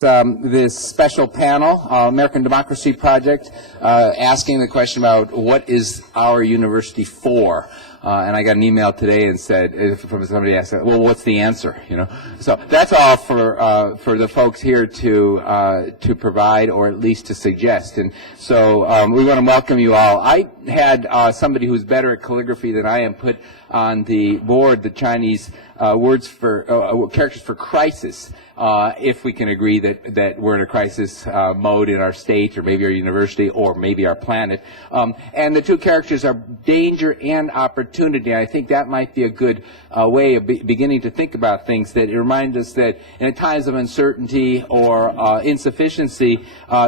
This special panel, American Democracy Project, asking the question about what is our university for? And I got an email today and said, from somebody asked, well, what's the answer? You know, so that's all for the folks here to provide or at least to suggest. And so we want to welcome you all. I had somebody who's better at calligraphy than I am put on the board the Chinese words for characters for crisis. If we can agree that we're in a crisis mode in our state or maybe our university or maybe our planet. And the two characters are danger and opportunity. I think that might be a good way of beginning to think about things, that it reminds us that in times of uncertainty or insufficiency,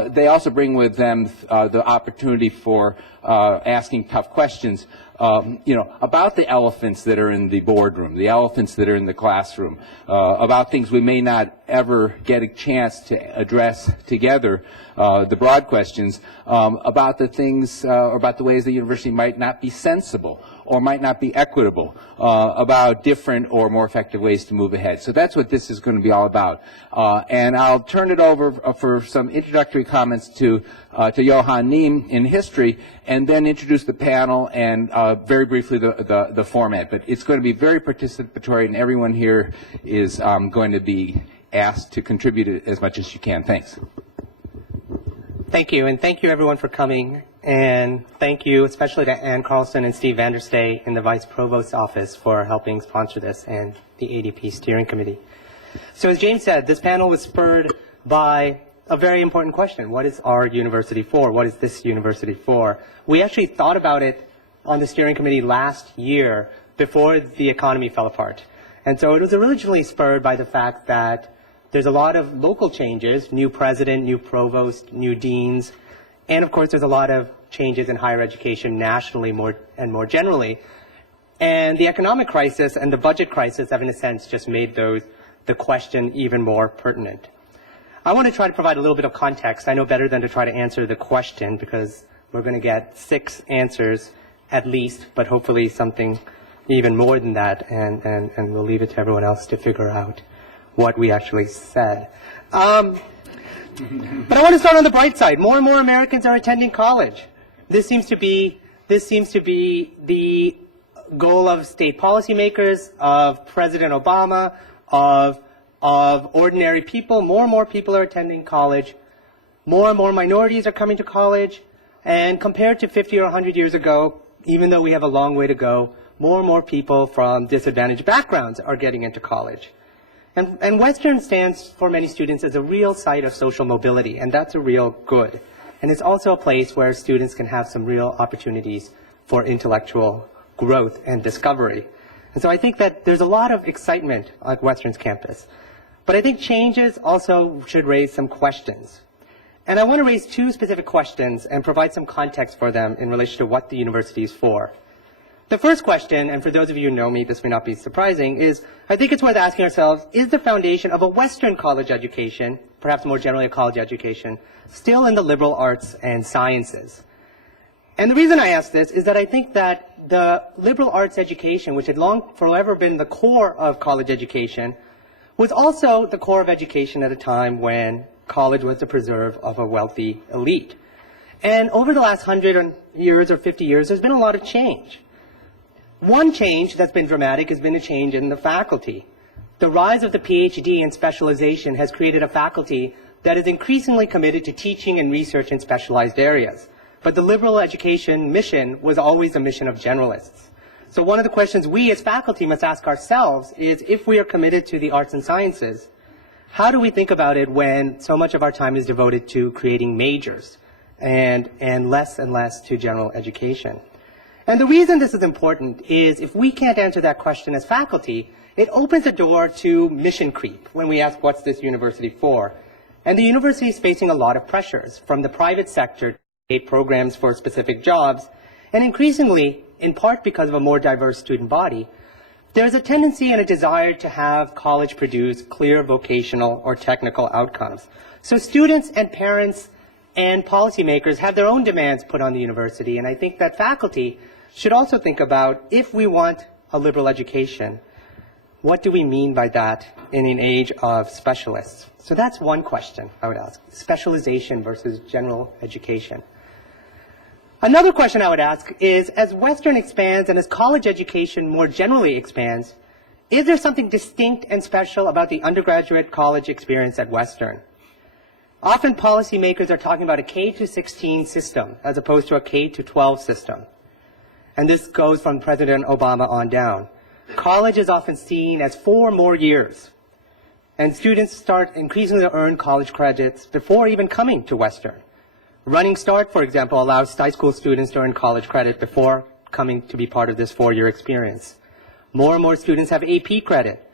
they also bring with them the opportunity for asking tough questions. You know, about the elephants that are in the boardroom, the elephants that are in the classroom, about things we may not ever get a chance to address together, the broad questions, about the things, or about the ways the university might not be sensible or might not be equitable, about different or more effective ways to move ahead. So that's what this is going to be all about. And I'll turn it over for some introductory comments to Johan Neem in history, and then introduce the panel and very briefly the format. But it's going to be very participatory, and everyone here is going to be asked to contribute as much as you can. Thanks. Thank you, and thank you everyone for coming, and thank you especially to Ann Carlson and Steve Vanderstay in the Vice Provost's office for helping sponsor this, and the ADP Steering Committee. So as James said, this panel was spurred by a very important question. What is our university for? What is this university for? We actually thought about it on the steering committee last year before the economy fell apart. And so it was originally spurred by the fact that there's a lot of local changes, new president, new provost, new deans, and of course there's a lot of changes in higher education nationally more generally. And the economic crisis and the budget crisis have in a sense just made the question even more pertinent. I want to try to provide a little bit of context. I know better than to try to answer the question, because we're going to get 6 answers at least, but hopefully something even more than that, and we'll leave it to everyone else to figure out what we actually said. But I want to start on the bright side. More and more Americans are attending college. This seems to be the goal of state policymakers, of President Obama, of ordinary people. More and more people are attending college. More and more minorities are coming to college. And compared to 50 or 100 years ago, even though we have a long way to go, more and more people from disadvantaged backgrounds are getting into college. And Western stands for many students as a real site of social mobility, and that's a real good. And it's also a place where students can have some real opportunities for intellectual growth and discovery. And so I think that there's a lot of excitement at Western's campus. But I think changes also should raise some questions. And I want to raise 2 specific questions and provide some context for them in relation to what the university is for. The first question, and for those of you who know me, this may not be surprising, is I think it's worth asking ourselves, is the foundation of a Western college education, perhaps more generally a college education, still in the liberal arts and sciences? And the reason I ask this is that I think that the liberal arts education, which had long forever been the core of college education, was also the core of education at a time when college was the preserve of a wealthy elite. And over the last 100 years or 50 years, there's been a lot of change. One change that's been dramatic has been a change in the faculty. The rise of the PhD and specialization has created a faculty that is increasingly committed to teaching and research in specialized areas. But the liberal education mission was always a mission of generalists. So one of the questions we as faculty must ask ourselves is, if we are committed to the arts and sciences, how do we think about it when so much of our time is devoted to creating majors and less to general education? And the reason this is important is if we can't answer that question as faculty, it opens the door to mission creep when we ask, what's this university for? And the university is facing a lot of pressures from the private sector to create programs for specific jobs, and increasingly, in part because of a more diverse student body, there's a tendency and a desire to have college produce clear vocational or technical outcomes. So students and parents and policymakers have their own demands put on the university, and I think that faculty should also think about, if we want a liberal education, what do we mean by that in an age of specialists? So that's one question I would ask, specialization versus general education. Another question I would ask is, as Western expands and as college education more generally expands, is there something distinct and special about the undergraduate college experience at Western? Often policymakers are talking about a K-16 system as opposed to a K-12 system. And this goes from President Obama on down. College is often seen as 4 more years. And students start increasingly to earn college credits before even coming to Western. Running Start, for example, allows high school students to earn college credit before coming to be part of this 4-year experience. More and more students have AP credit.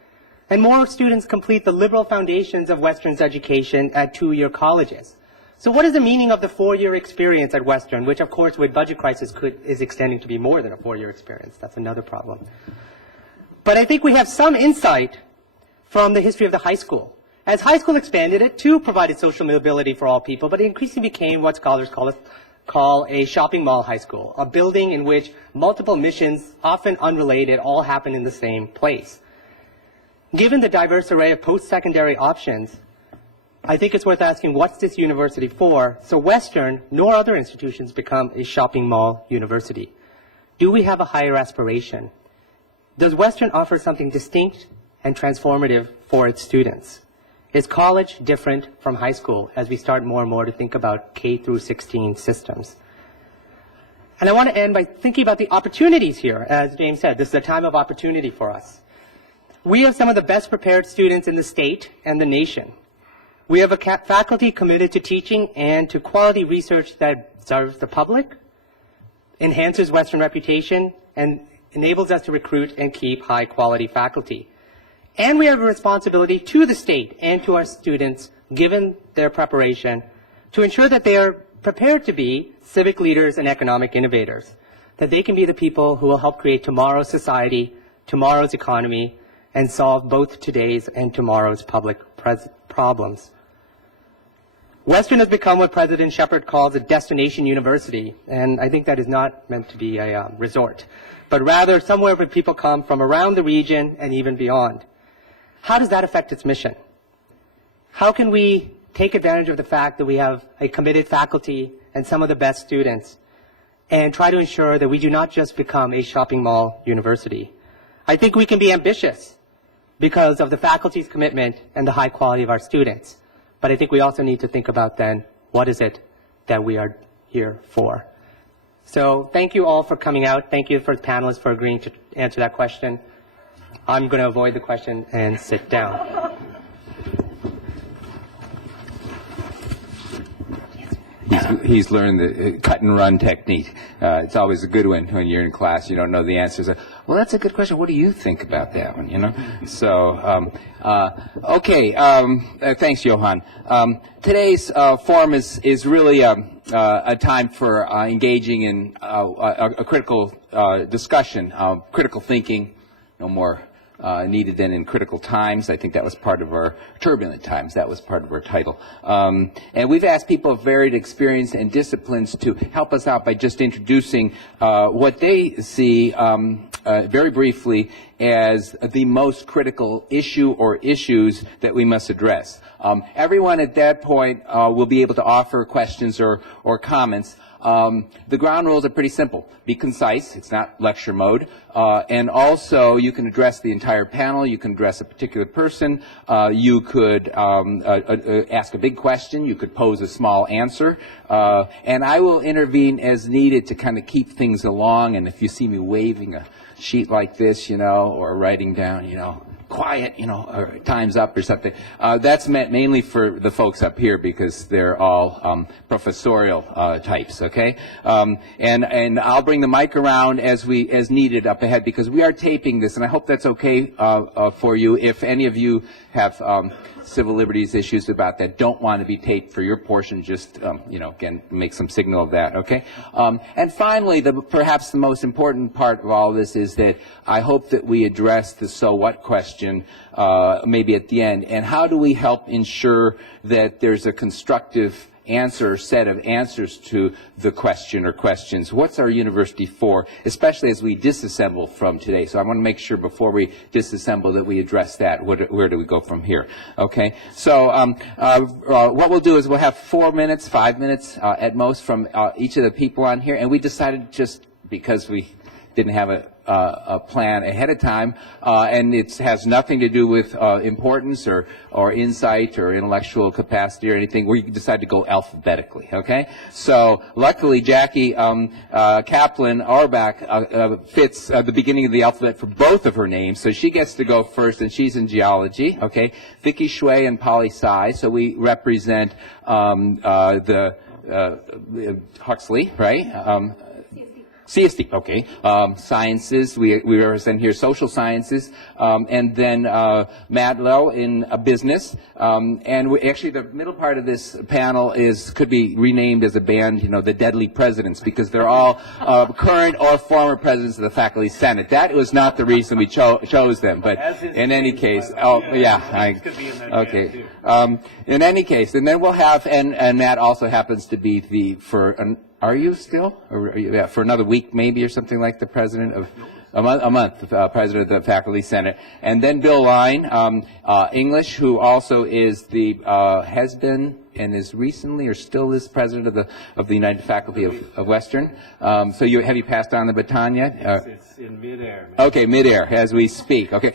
And more students complete the liberal foundations of Western's education at 2-year colleges. So what is the meaning of the 4-year experience at Western, which of course with budget crisis is extending to be more than a 4-year experience? That's another problem. But I think we have some insight from the history of the high school. As high school expanded, it too provided social mobility for all people, but it increasingly became what scholars call a shopping mall high school, a building in which multiple missions, often unrelated, all happen in the same place. Given the diverse array of post-secondary options, I think it's worth asking, what's this university for? So Western, nor other institutions, become a shopping mall university. Do we have a higher aspiration? Does Western offer something distinct and transformative for its students? Is college different from high school as we start more and more to think about K-16 systems? And I want to end by thinking about the opportunities here. As James said, this is a time of opportunity for us. We have some of the best prepared students in the state and the nation. We have a faculty committed to teaching and to quality research that serves the public, enhances Western reputation, and enables us to recruit and keep high-quality faculty. And we have a responsibility to the state and to our students, given their preparation, to ensure that they are prepared to be civic leaders and economic innovators, that they can be the people who will help create tomorrow's society, tomorrow's economy, and solve both today's and tomorrow's public problems. Western has become what President Shepard calls a destination university, and I think that is not meant to be a resort, but rather somewhere where people come from around the region and even beyond. How does that affect its mission? How can we take advantage of the fact that we have a committed faculty and some of the best students and try to ensure that we do not just become a shopping mall university? I think we can be ambitious because of the faculty's commitment and the high quality of our students. But I think we also need to think about then, what is it that we are here for? So thank you all for coming out. Thank you for the panelists for agreeing to answer that question. I'm going to avoid the question and sit down. He's learned the cut and run technique. It's always a good one when you're in class. You don't know the answers. Well, that's a good question. What do you think about that one? You know. So, okay. Thanks, Johan. Today's forum is really a time for engaging in a critical discussion, critical thinking. No more needed than in critical times. I think that was part of our turbulent times. That was part of our title. And we've asked people of varied experience and disciplines to help us out by just introducing what they see very briefly as the most critical issue or issues that we must address. Everyone at that point will be able to offer questions or comments. The ground rules are pretty simple. Be concise. It's not lecture mode. And also, you can address the entire panel. You can address a particular person. You could ask a big question. You could pose a small answer. And I will intervene as needed to kind of keep things along. And if you see me waving a sheet like this, you know, or writing down, you know, quiet, you know, or time's up or something. That's meant mainly for the folks up here because they're all professorial types, okay? And I'll bring the mic around as needed up ahead because we are taping this, and I hope that's okay for you. If any of you have civil liberties issues about that don't want to be taped for your portion, just, you know, again, make some signal of that, okay? And finally, perhaps the most important part of all this is that I hope that we address the so what question maybe at the end. And how do we help ensure that there's a constructive answer or set of answers to the question or questions. What's our university for, especially as we disassemble from today? So I want to make sure before we disassemble that we address that. Where do we go from here? Okay. So what we'll do is we'll have 4 minutes, 5 minutes at most from each of the people on here, and we decided just because we didn't have a plan ahead of time, and it has nothing to do with importance or insight or intellectual capacity or anything. We decided to go alphabetically, okay? So luckily, Jackie Kaplan Auerbach fits the beginning of the alphabet for both of her names, so she gets to go first, and she's in geology, okay? Vicky Shui and Polly Tsai, so we represent Huxley, right? CSD, okay. Sciences, we represent here social sciences, and then Matt Lowe in business. And actually the middle part of this panel could be renamed as a band, the Deadly Presidents, because they're all current or former presidents of the Faculty Senate. That was not the reason we chose them, but in any case, okay. In any case, and then we'll have, and Matt also happens to be are you still? For another week maybe or something like the president of a month, president of the Faculty Senate. And then Bill Line, English, who also is has been and is recently or still is president of the United Faculty of Western. So have you passed on the baton yet? It's in midair. Okay, midair as we speak. Okay.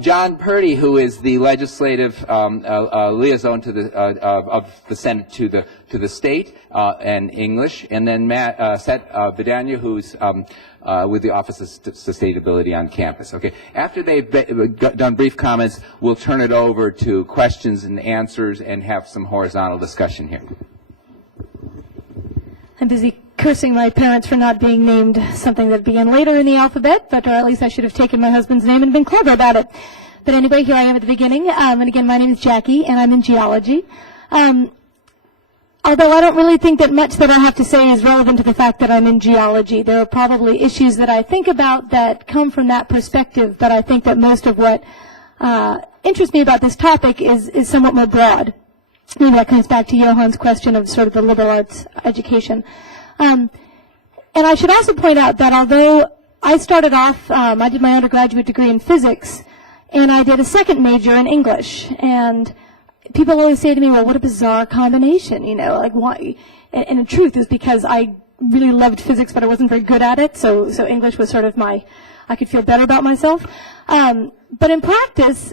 John Purdy, who is the legislative liaison to of the Senate to the state, and English, and then Seth Vidania, who's with the Office of Sustainability on campus. Okay. After they've done brief comments, we'll turn it over to questions and answers and have some horizontal discussion here. I'm busy cursing my parents for not being named something that began later in the alphabet, but or at least I should have taken my husband's name and been clever about it. But anyway, here I am at the beginning. And again, my name is Jackie, and I'm in geology. Although I don't really think that much that I have to say is relevant to the fact that I'm in geology. There are probably issues that I think about that come from that perspective, but I think that most of what interests me about this topic is somewhat more broad. Maybe that comes back to Johan's question of sort of the liberal arts education. And I should also point out that although I started off, I did my undergraduate degree in physics, and I did a second major in English. And people always say to me, well, what a bizarre combination, like why? And the truth is because I really loved physics, but I wasn't very good at it. So English was sort of I could feel better about myself. But in practice,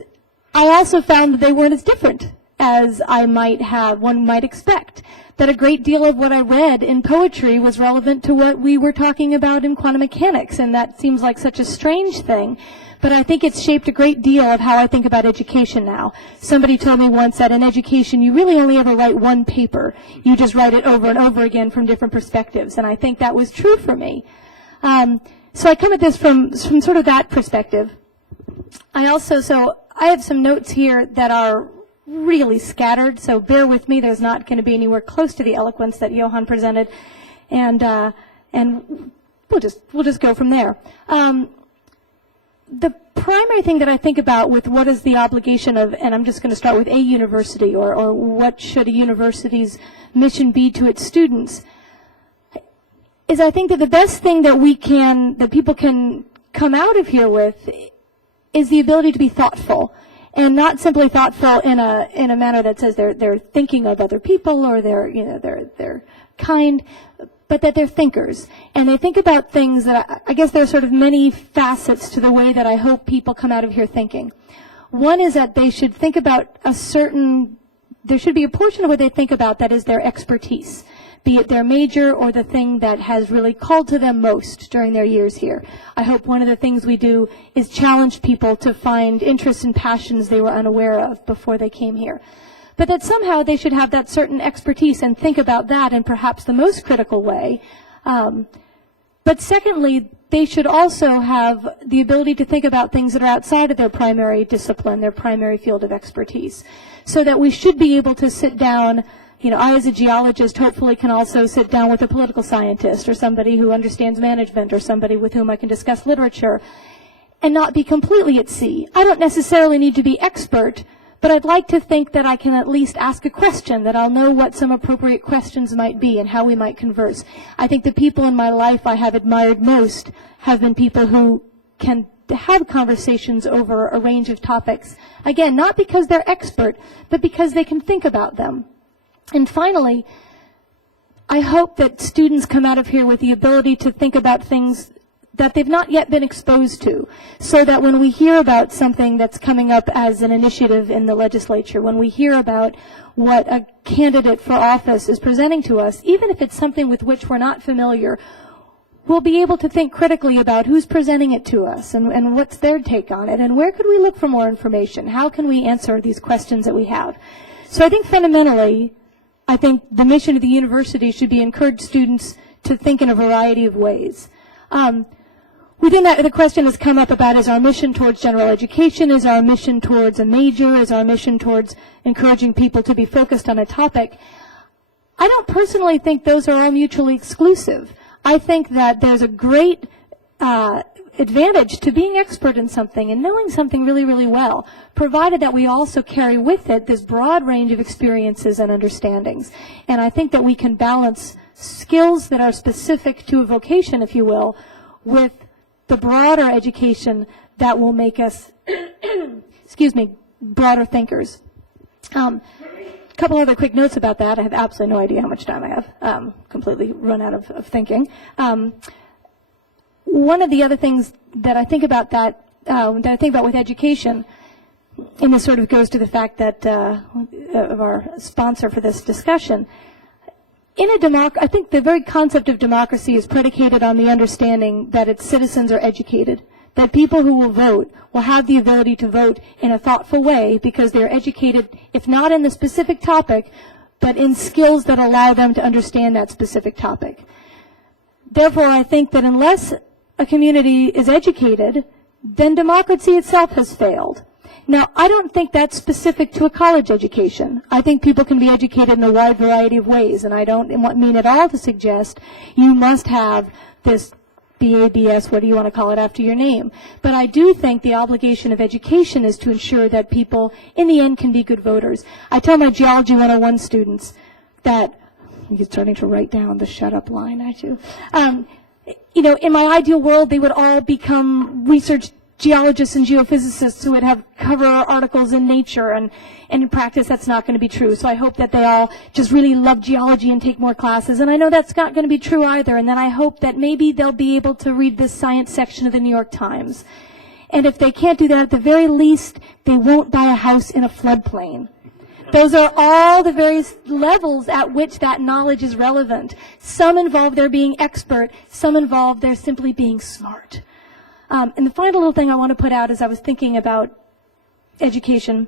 I also found that they weren't as different as one might expect. That a great deal of what I read in poetry was relevant to what we were talking about in quantum mechanics, and that seems like such a strange thing. But I think it's shaped a great deal of how I think about education now. Somebody told me once that in education, you really only ever write one paper. You just write it over and over again from different perspectives, and I think that was true for me. So I come at this from sort of that perspective. I have some notes here that are really scattered, so bear with me. There's not going to be anywhere close to the eloquence that Johan presented, and we'll just go from there. The primary thing that I think about with what is the obligation of, and I'm just going to start with a university, or what should a university's mission be to its students, is I think that the best thing that people can come out of here with is the ability to be thoughtful. And not simply thoughtful in a manner that says they're thinking of other people or they're kind, but that they're thinkers. And they think about things that I guess there are sort of many facets to the way that I hope people come out of here thinking. One is that they should think about there should be a portion of what they think about that is their expertise, be it their major or the thing that has really called to them most during their years here. I hope one of the things we do is challenge people to find interests and passions they were unaware of before they came here. But that somehow they should have that certain expertise and think about that in perhaps the most critical way. But secondly, they should also have the ability to think about things that are outside of their primary discipline, their primary field of expertise. So that we should be able to sit down. I as a geologist hopefully can also sit down with a political scientist or somebody who understands management or somebody with whom I can discuss literature and not be completely at sea. I don't necessarily need to be expert, But I'd like to think that I can at least ask a question, that I'll know what some appropriate questions might be and how we might converse. I think the people in my life I have admired most have been people who can have conversations over a range of topics. Again, not because they're expert, but because they can think about them. And finally, I hope that students come out of here with the ability to think about things that they've not yet been exposed to, so that when we hear about something that's coming up as an initiative in the legislature, when we hear about what a candidate for office is presenting to us, even if it's something with which we're not familiar, we'll be able to think critically about who's presenting it to us and what's their take on it, and where could we look for more information? How can we answer these questions that we have? So I think fundamentally, I think the mission of the university should be encourage students to think in a variety of ways. Within that, the question has come up about, is our mission towards general education, is our mission towards a major, is our mission towards encouraging people to be focused on a topic? I don't personally think those are all mutually exclusive. I think that there's a great advantage to being expert in something and knowing something really, really well, provided that we also carry with it this broad range of experiences and understandings. And I think that we can balance skills that are specific to a vocation, if you will, with the broader education that will make us, excuse me, broader thinkers. A couple other quick notes about that. I have absolutely no idea how much time I have. Completely run out of thinking. One of the other things that I think about with education, and this sort of goes to the fact that of our sponsor for this discussion, I think the very concept of democracy is predicated on the understanding that its citizens are educated, that people who will vote will have the ability to vote in a thoughtful way because they're educated, if not in the specific topic, but in skills that allow them to understand that specific topic. Therefore, I think that unless a community is educated, then democracy itself has failed. Now, I don't think that's specific to a college education. I think people can be educated in a wide variety of ways, and I don't mean at all to suggest you must have this BA, BS, what do you want to call it, after your name. But I do think the obligation of education is to ensure that people, in the end, can be good voters. I tell my Geology 101 students that, you're starting to write down the shut up line, aren't you? In my ideal world, they would all become research geologists and geophysicists who would have cover articles in Nature, and in practice that's not going to be true. So I hope that they all just really love geology and take more classes, and I know that's not going to be true either. And then I hope that maybe they'll be able to read this science section of the New York Times. And if they can't do that, at the very least, they won't buy a house in a floodplain. Those are all the various levels at which that knowledge is relevant. Some involve their being expert, some involve their simply being smart. And the final little thing I want to put out as I was thinking about education,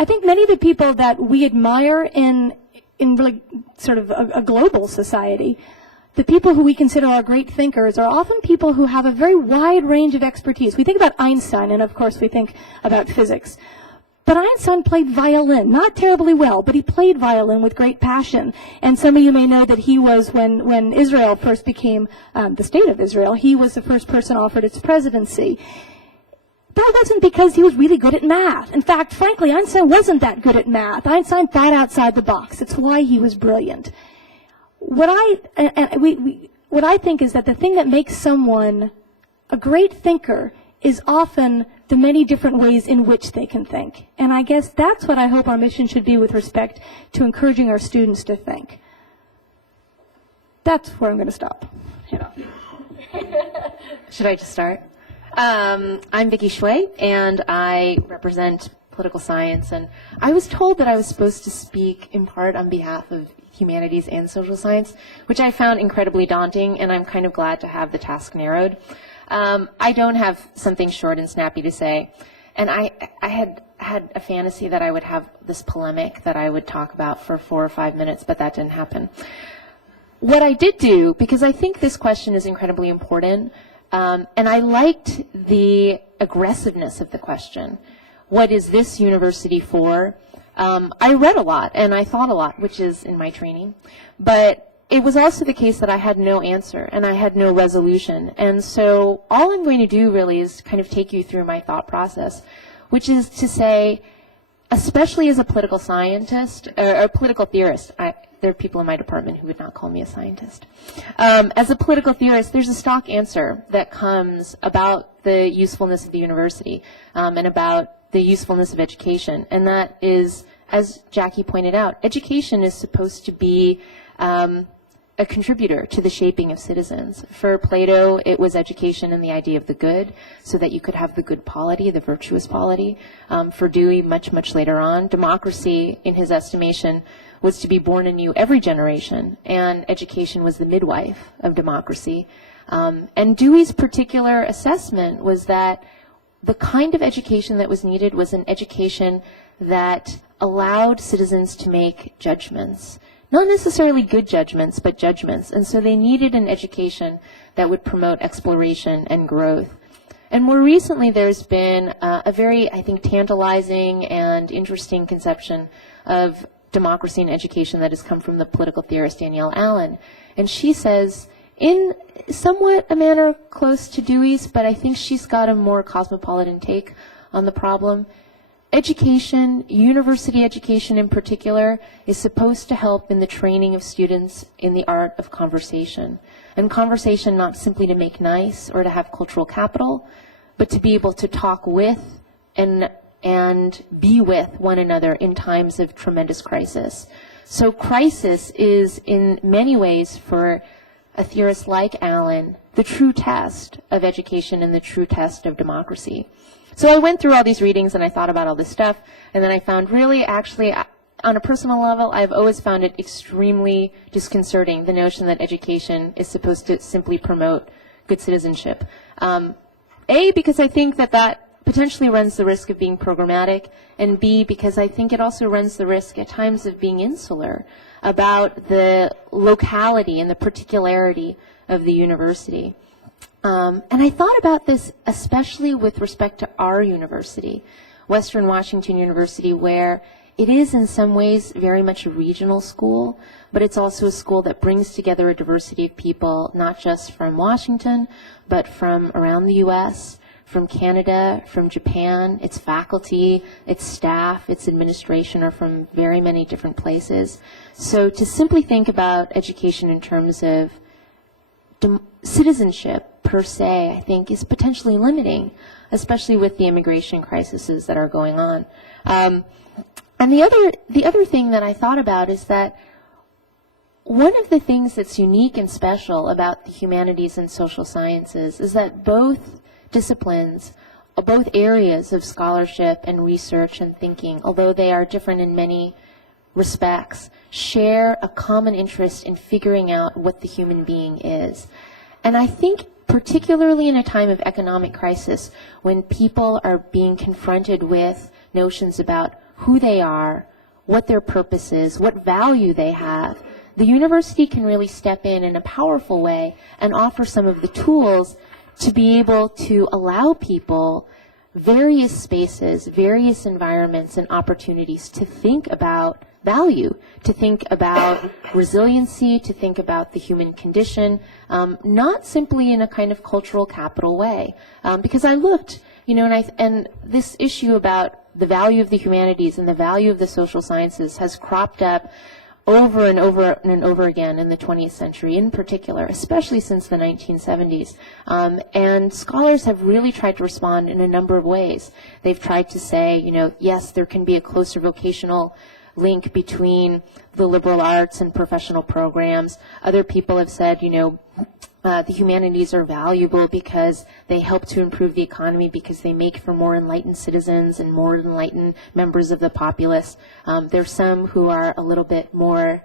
I think many of the people that we admire in really sort of a global society, the people who we consider our great thinkers, are often people who have a very wide range of expertise. We think about Einstein, and of course we think about physics. But Einstein played violin, not terribly well, but he played violin with great passion. And some of you may know that he was, when Israel first became the state of Israel, he was the first person offered its presidency. That wasn't because he was really good at math. In fact, frankly, Einstein wasn't that good at math. Einstein thought outside the box. It's why he was brilliant. What I think is that the thing that makes someone a great thinker is often the many different ways in which they can think. And I guess that's what I hope our mission should be with respect to encouraging our students to think. That's where I'm going to stop. Yeah. Should I just start? I'm Vicki Shui, and I represent political science. And I was told that I was supposed to speak in part on behalf of humanities and social science, which I found incredibly daunting, and I'm kind of glad to have the task narrowed. I don't have something short and snappy to say, and I had a fantasy that I would have this polemic that I would talk about for 4 or 5 minutes, but that didn't happen. What I did do, because I think this question is incredibly important, and I liked the aggressiveness of the question. What is this university for? I read a lot, and I thought a lot, which is in my training, but it was also the case that I had no answer and I had no resolution. And so all I'm going to do really is kind of take you through my thought process, which is to say, especially as a political scientist, or a political theorist. There are people in my department who would not call me a scientist. As a political theorist, there's a stock answer that comes about the usefulness of the university and about the usefulness of education. And that is, as Jackie pointed out, education is supposed to be a contributor to the shaping of citizens. For Plato, it was education and the idea of the good, so that you could have the good polity, the virtuous polity. For Dewey, much, much later on, democracy, in his estimation, was to be born anew every generation, and education was the midwife of democracy. And Dewey's particular assessment was that the kind of education that was needed was an education that allowed citizens to make judgments. Not necessarily good judgments, but judgments. And so they needed an education that would promote exploration and growth. And more recently, there's been a very, I think, tantalizing and interesting conception of democracy and education that has come from the political theorist Danielle Allen. And she says, in somewhat a manner close to Dewey's, but I think she's got a more cosmopolitan take on the problem, education, university education in particular, is supposed to help in the training of students in the art of conversation. And conversation not simply to make nice or to have cultural capital, but to be able to talk with and be with one another in times of tremendous crisis. So crisis is in many ways, for a theorist like Allen, the true test of education and the true test of democracy. So I went through all these readings and I thought about all this stuff, and then I found really, actually, on a personal level, I've always found it extremely disconcerting, the notion that education is supposed to simply promote good citizenship. A, because I think that that potentially runs the risk of being programmatic, and B, because I think it also runs the risk at times of being insular about the locality and the particularity of the university. And I thought about this especially with respect to our university, Western Washington University, where it is in some ways very much a regional school, but it's also a school that brings together a diversity of people, not just from Washington, but from around the U.S., from Canada, from Japan. Its faculty, its staff, its administration are from very many different places. So to simply think about education in terms of citizenship per se, I think, is potentially limiting, especially with the immigration crises that are going on. And the other thing that I thought about is that one of the things that's unique and special about the humanities and social sciences is that both disciplines, both areas of scholarship and research and thinking, although they are different in many respects, share a common interest in figuring out what the human being is. And I think particularly in a time of economic crisis, when people are being confronted with notions about who they are, what their purpose is, what value they have, the university can really step in a powerful way and offer some of the tools to be able to allow people various spaces, various environments and opportunities to think about value, to think about resiliency, to think about the human condition, not simply in a kind of cultural capital way. Because I looked, and this issue about the value of the humanities and the value of the social sciences has cropped up over and over and over again in the 20th century in particular, especially since the 1970s. And scholars have really tried to respond in a number of ways. They've tried to say, yes, there can be a closer vocational link between the liberal arts and professional programs. Other people have said, the humanities are valuable because they help to improve the economy, because they make for more enlightened citizens and more enlightened members of the populace. There's some who are a little bit more,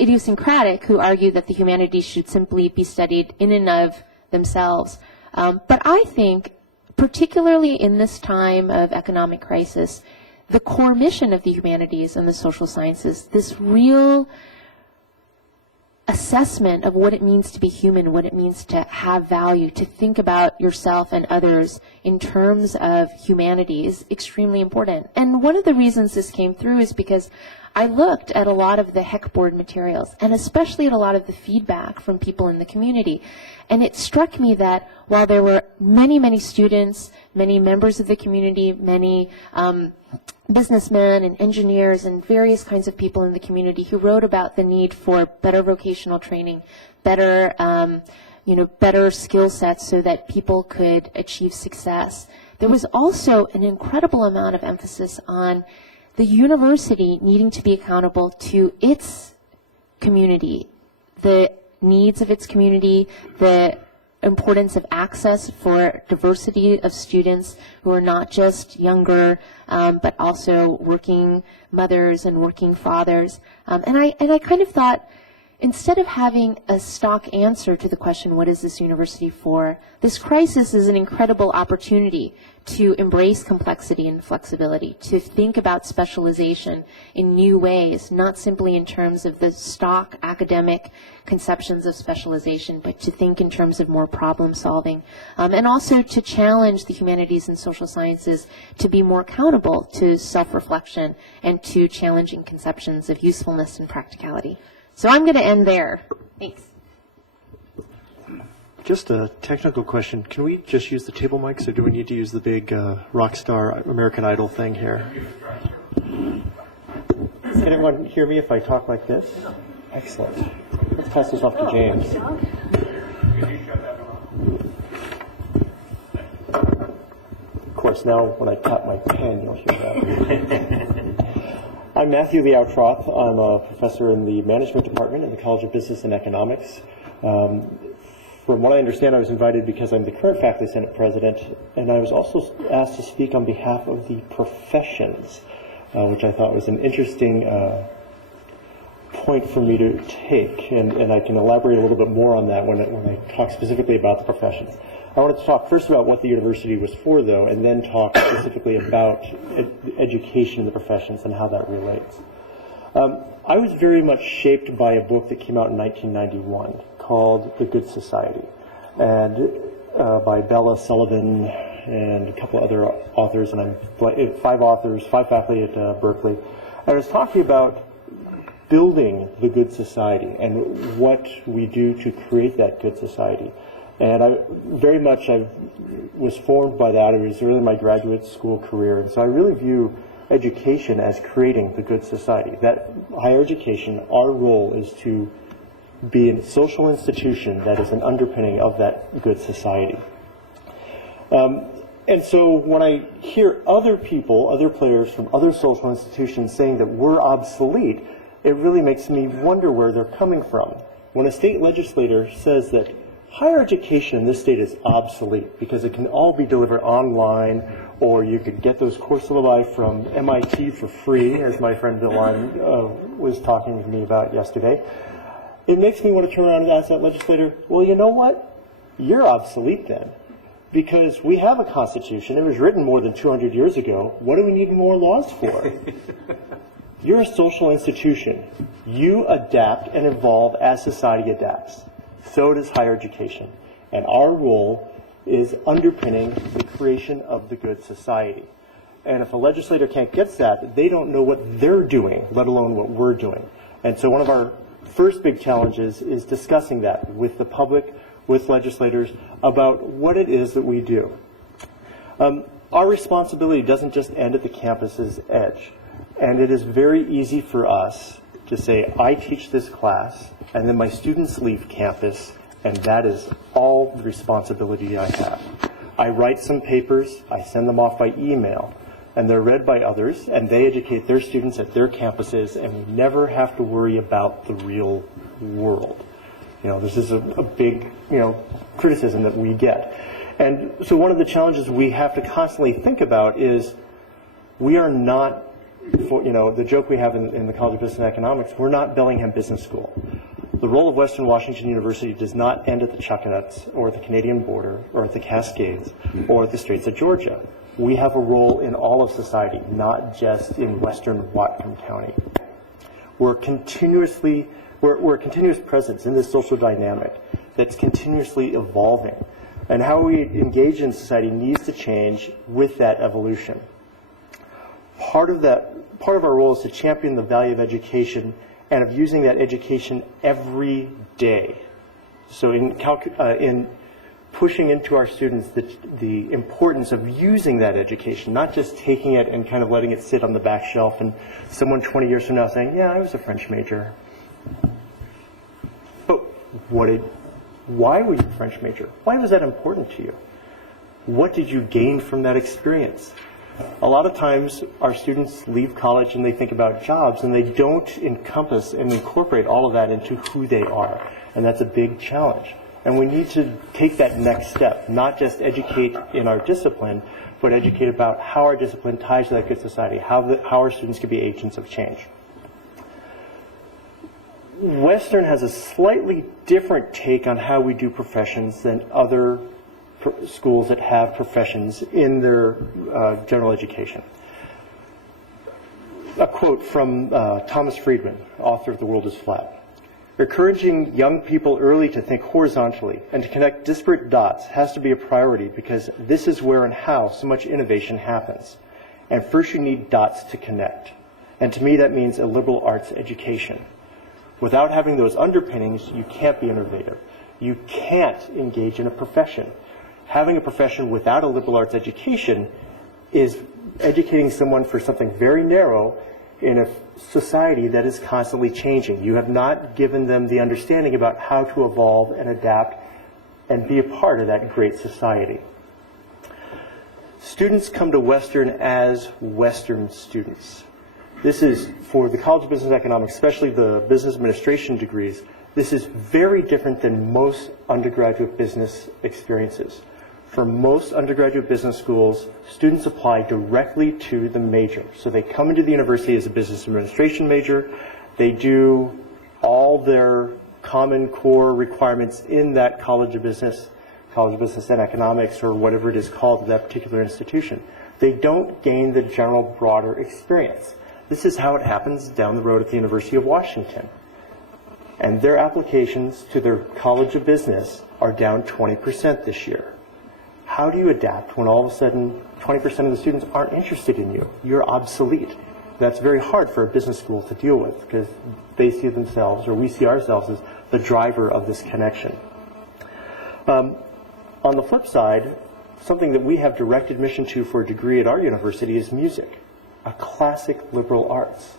idiosyncratic, who argue that the humanities should simply be studied in and of themselves. But I think, particularly in this time of economic crisis, the core mission of the humanities and the social sciences, this real assessment of what it means to be human, what it means to have value, to think about yourself and others in terms of humanity, is extremely important. And one of the reasons this came through is because I looked at a lot of the HEC board materials, and especially at a lot of the feedback from people in the community. And it struck me that while there were many, many students, many members of the community, many businessmen and engineers and various kinds of people in the community who wrote about the need for better vocational training, better, better skill sets so that people could achieve success, there was also an incredible amount of emphasis on the university needing to be accountable to its community, the needs of its community, the importance of access for diversity of students who are not just younger, but also working mothers and working fathers. And I kind of thought, instead of having a stock answer to the question, what is this university for, this crisis is an incredible opportunity to embrace complexity and flexibility, to think about specialization in new ways, not simply in terms of the stock academic conceptions of specialization, but to think in terms of more problem solving, and also to challenge the humanities and social sciences to be more accountable to self-reflection and to challenging conceptions of usefulness and practicality. So I'm going to end there. Thanks. Just a technical question. Can we just use the table mics, or do we need to use the big rock star American Idol thing here? Can anyone hear me if I talk like this? Excellent. Let's pass this off to James. Of course, now when I tap my pen, you'll hear that. I'm Matthew Liautroth. I'm a professor in the management department in the College of Business and Economics. From what I understand, I was invited because I'm the current faculty senate president, and I was also asked to speak on behalf of the professions, which I thought was an interesting point for me to take, and I can elaborate a little bit more on that when I talk specifically about the professions. I wanted to talk first about what the university was for, though, and then talk specifically about education in the professions and how that relates. I was very much shaped by a book that came out in 1991 called The Good Society, and by Bella Sullivan and a couple other authors, and I'm five faculty at Berkeley. I was talking about building the good society and what we do to create that good society. And I was formed by that. It was early in my graduate school career, and so I really view education as creating the good society. That higher education, our role is to be a social institution that is an underpinning of that good society. And so when I hear other people, other players from other social institutions saying that we're obsolete, it really makes me wonder where they're coming from. When a state legislator says that higher education in this state is obsolete because it can all be delivered online, or you could get those course syllabi from MIT for free, as my friend Bill was talking with me about yesterday, it makes me want to turn around and ask that legislator, well, you know what? You're obsolete then, because we have a constitution. It was written more than 200 years ago. What do we need more laws for? You're a social institution. You adapt and evolve as society adapts. So does higher education. And our role is underpinning the creation of the good society. And if a legislator can't get that, they don't know what they're doing, let alone what we're doing. And so one of our first big challenges is discussing that with the public, with legislators, about what it is that we do. Our responsibility doesn't just end at the campus's edge. And it is very easy for us to say, I teach this class, and then my students leave campus, and that is all the responsibility I have. I write some papers, I send them off by email, and they're read by others, and they educate their students at their campuses, and we never have to worry about the real world. You know, this is a big, criticism that we get. And so one of the challenges we have to constantly think about is we are not, the joke we have in the College of Business and Economics, we're not Bellingham Business School. The role of Western Washington University does not end at the Chuckanuts or at the Canadian border or at the Cascades or at the Straits of Georgia. We have a role in all of society, not just in Western Whatcom County. We're a continuous presence in this social dynamic that's continuously evolving. And how we engage in society needs to change with that evolution. Part of part of our role is to champion the value of education and of using that education every day. So in pushing into our students the importance of using that education, not just taking it and kind of letting it sit on the back shelf and someone 20 years from now saying, yeah, I was a French major. But why were you a French major? Why was that important to you? What did you gain from that experience? A lot of times our students leave college and they think about jobs and they don't encompass and incorporate all of that into who they are. And that's a big challenge. And we need to take that next step, not just educate in our discipline, but educate about how our discipline ties to that good society, how our students can be agents of change. Western has a slightly different take on how we do professions than other schools that have professions in their general education. A quote from Thomas Friedman, author of The World is Flat. Encouraging young people early to think horizontally and to connect disparate dots has to be a priority because this is where and how so much innovation happens. And first you need dots to connect. And to me that means a liberal arts education. Without having those underpinnings, you can't be innovative. You can't engage in a profession. Having a profession without a liberal arts education is educating someone for something very narrow in a society that is constantly changing. You have not given them the understanding about how to evolve and adapt and be a part of that great society. Students come to Western as Western students. This is, for the College of Business and Economics, especially the business administration degrees, this is very different than most undergraduate business experiences. For most undergraduate business schools, students apply directly to the major. So they come into the university as a business administration major. They do all their common core requirements in that College of Business and Economics, or whatever it is called at that particular institution. They don't gain the general broader experience. This is how it happens down the road at the University of Washington. And their applications to their College of Business are down 20% this year. How do you adapt when all of a sudden 20% of the students aren't interested in you? You're obsolete. That's very hard for a business school to deal with because they see themselves, or we see ourselves, as the driver of this connection. On the flip side, something that we have direct admission to for a degree at our university is music, a classic liberal arts.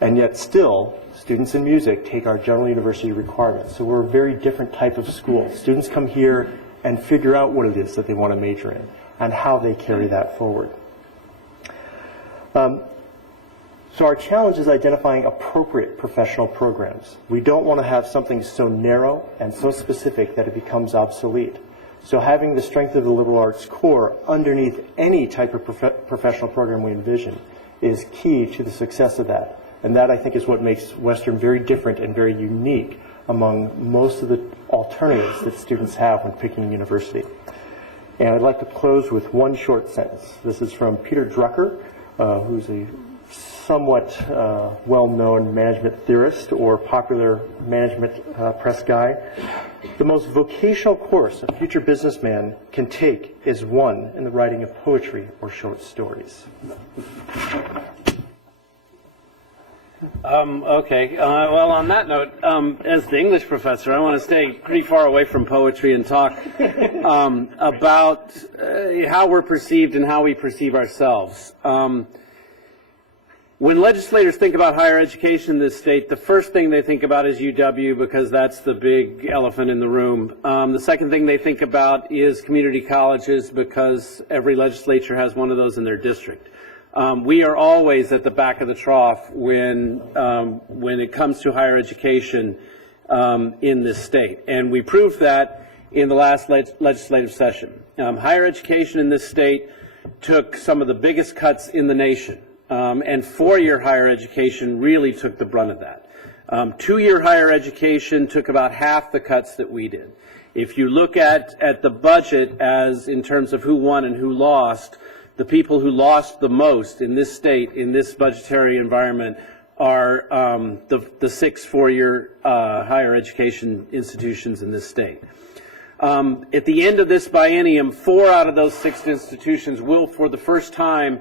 And yet still, students in music take our general university requirements. So we're a very different type of school. Students come here and figure out what it is that they want to major in and how they carry that forward. So our challenge is identifying appropriate professional programs. We don't want to have something so narrow and so specific that it becomes obsolete. So having the strength of the liberal arts core underneath any type of professional program we envision is key to the success of that. And that, I think, is what makes Western very different and very unique among most of the alternatives that students have when picking a university. And I'd like to close with one short sentence. This is from Peter Drucker, who's a somewhat well-known management theorist or popular management press guy. The most vocational course a future businessman can take is one in the writing of poetry or short stories. Okay. Well, on that note, as the English professor, I want to stay pretty far away from poetry and talk about how we're perceived and how we perceive ourselves. When legislators think about higher education in this state, the first thing they think about is UW because that's the big elephant in the room. The second thing they think about is community colleges because every legislature has one of those in their district. We are always at the back of the trough when it comes to higher education in this state. And we proved that in the last legislative session. Higher education in this state took some of the biggest cuts in the nation. And four-year higher education really took the brunt of that. Two-year higher education took about half the cuts that we did. If you look at the budget as in terms of who won and who lost, the people who lost the most in this state, in this budgetary environment, are the 6 four-year higher education institutions in this state. At the end of this biennium, 4 out of those 6 institutions will, for the first time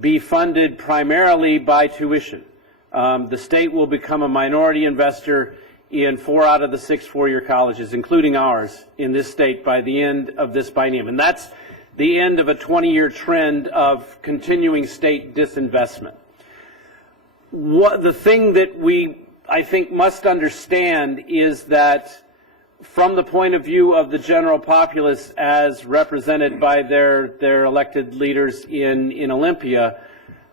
be funded primarily by tuition. The state will become a minority investor in 4 out of the 6 four-year colleges, including ours, in this state by the end of this biennium. And that's the end of a 20-year trend of continuing state disinvestment. The thing that we, I think, must understand is that from the point of view of the general populace as represented by their elected leaders in Olympia,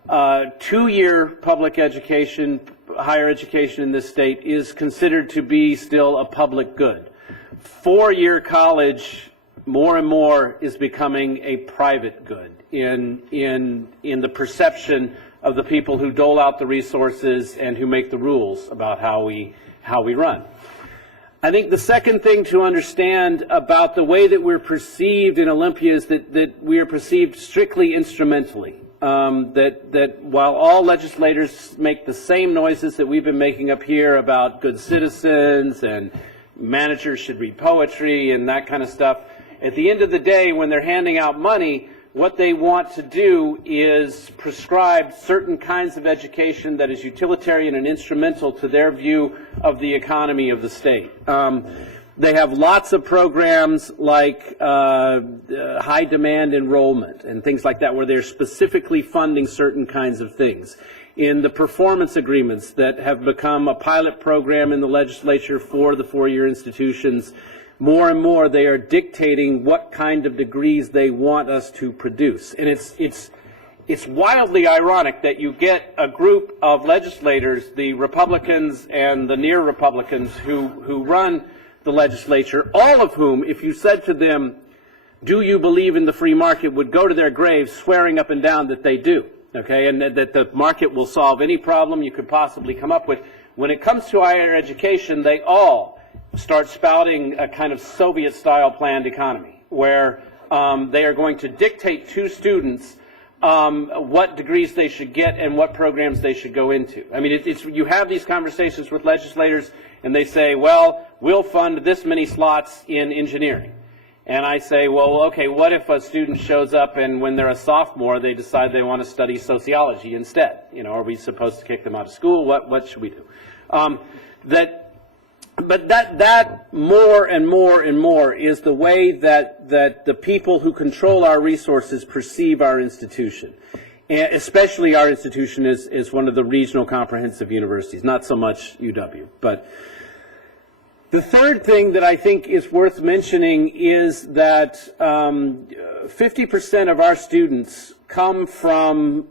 2-year public education, higher education in this state is considered to be still a public good. 4-year college, more and more, is becoming a private good in the perception of the people who dole out the resources and who make the rules about how we run. I think the second thing to understand about the way that we're perceived in Olympia is that we are perceived strictly instrumentally. That while all legislators make the same noises that we've been making up here about good citizens and managers should read poetry and that kind of stuff, at the end of the day, when they're handing out money, what they want to do is prescribe certain kinds of education that is utilitarian and instrumental to their view of the economy of the state. They have lots of programs like high demand enrollment and things like that, where they're specifically funding certain kinds of things. In the performance agreements that have become a pilot program in the legislature for the 4-year institutions, more and more they are dictating what kind of degrees they want us to produce. And it's wildly ironic that you get a group of legislators, the Republicans and the near Republicans who run the legislature, all of whom, if you said to them, do you believe in the free market, would go to their graves swearing up and down that they do, okay, and that the market will solve any problem you could possibly come up with. When it comes to higher education, they all start spouting a kind of Soviet-style planned economy, where they are going to dictate to students what degrees they should get and what programs they should go into. I mean, you have these conversations with legislators, and they say, well, we'll fund this many slots in engineering. And I say, well, okay, what if a student shows up and when they're a sophomore, they decide they want to study sociology instead? You know, are we supposed to kick them out of school? What should we do? But that more and more and more is the way that the people who control our resources perceive our institution. And especially our institution is one of the regional comprehensive universities, not so much UW. But the third thing that I think is worth mentioning is that 50% of our students come from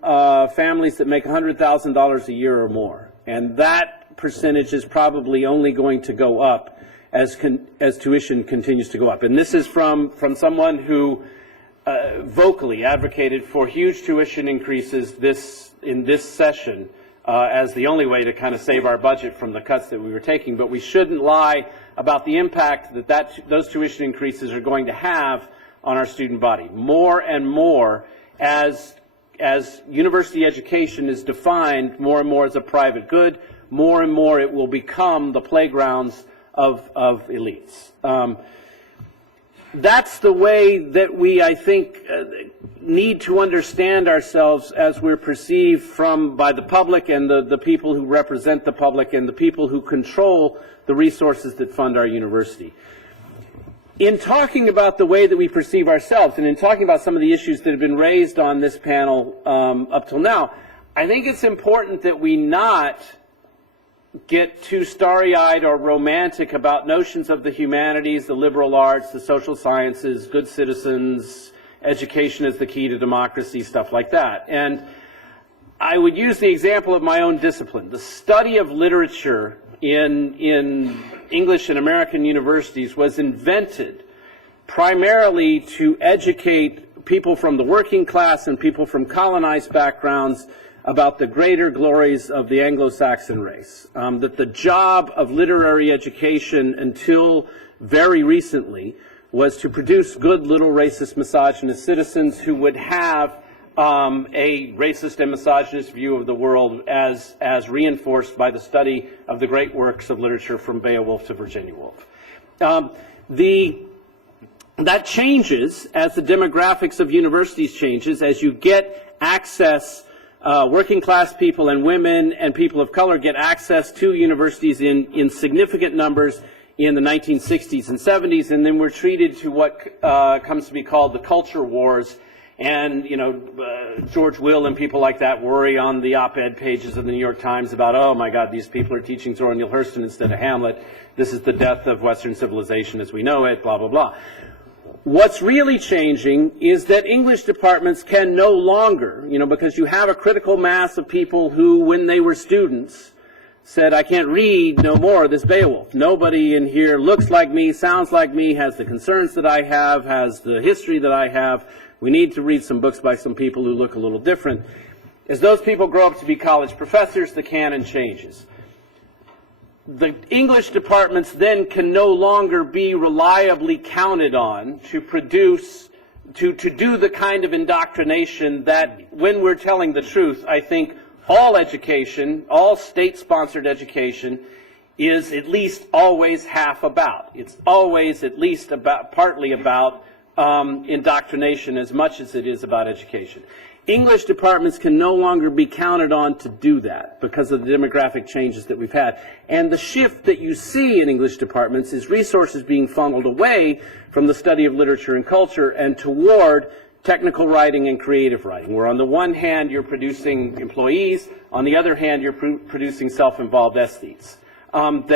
families that make $100,000 a year or more. And that percentage is probably only going to go up as tuition continues to go up. And this is from someone who vocally advocated for huge tuition increases in this session as the only way to kind of save our budget from the cuts that we were taking. But we shouldn't lie about the impact that those tuition increases are going to have on our student body. More and more, as university education is defined more and more as a private good, more and more it will become the playgrounds of elites. That's the way that we, I think, need to understand ourselves as we're perceived by the public and the people who represent the public and the people who control the resources that fund our university. In talking about the way that we perceive ourselves and in talking about some of the issues that have been raised on this panel up till now, I think it's important that we not get too starry-eyed or romantic about notions of the humanities, the liberal arts, the social sciences, good citizens, education is the key to democracy, stuff like that. And I would use the example of my own discipline. The study of literature in English and American universities was invented primarily to educate people from the working class and people from colonized backgrounds about the greater glories of the Anglo-Saxon race. That the job of literary education until very recently was to produce good little racist, misogynist citizens who would have a racist and misogynist view of the world as reinforced by the study of the great works of literature from Beowulf to Virginia Woolf. That changes as the demographics of universities changes, as you get access, working class people and women and people of color get access to universities in significant numbers in the 1960s and 70s, and then we're treated to what comes to be called the culture wars. And, you know, George Will and people like that worry on the op-ed pages of the New York Times about, oh my God, these people are teaching Zora Neale Hurston instead of Hamlet. This is the death of Western civilization as we know it, blah, blah, blah. What's really changing is that English departments can no longer, you know, because you have a critical mass of people who, when they were students, said, I can't read no more of this Beowulf. Nobody in here looks like me, sounds like me, has the concerns that I have, has the history that I have. We need to read some books by some people who look a little different. As those people grow up to be college professors, the canon changes. The English departments then can no longer be reliably counted on to produce, to do the kind of indoctrination that, when we're telling the truth, I think all education, all state-sponsored education, is at least always half about. It's always at least about, partly about indoctrination as much as it is about education. English departments can no longer be counted on to do that because of the demographic changes that we've had. And the shift that you see in English departments is resources being funneled away from the study of literature and culture and toward technical writing and creative writing, where on the one hand you're producing employees, on the other hand you're producing self-involved aesthetes. And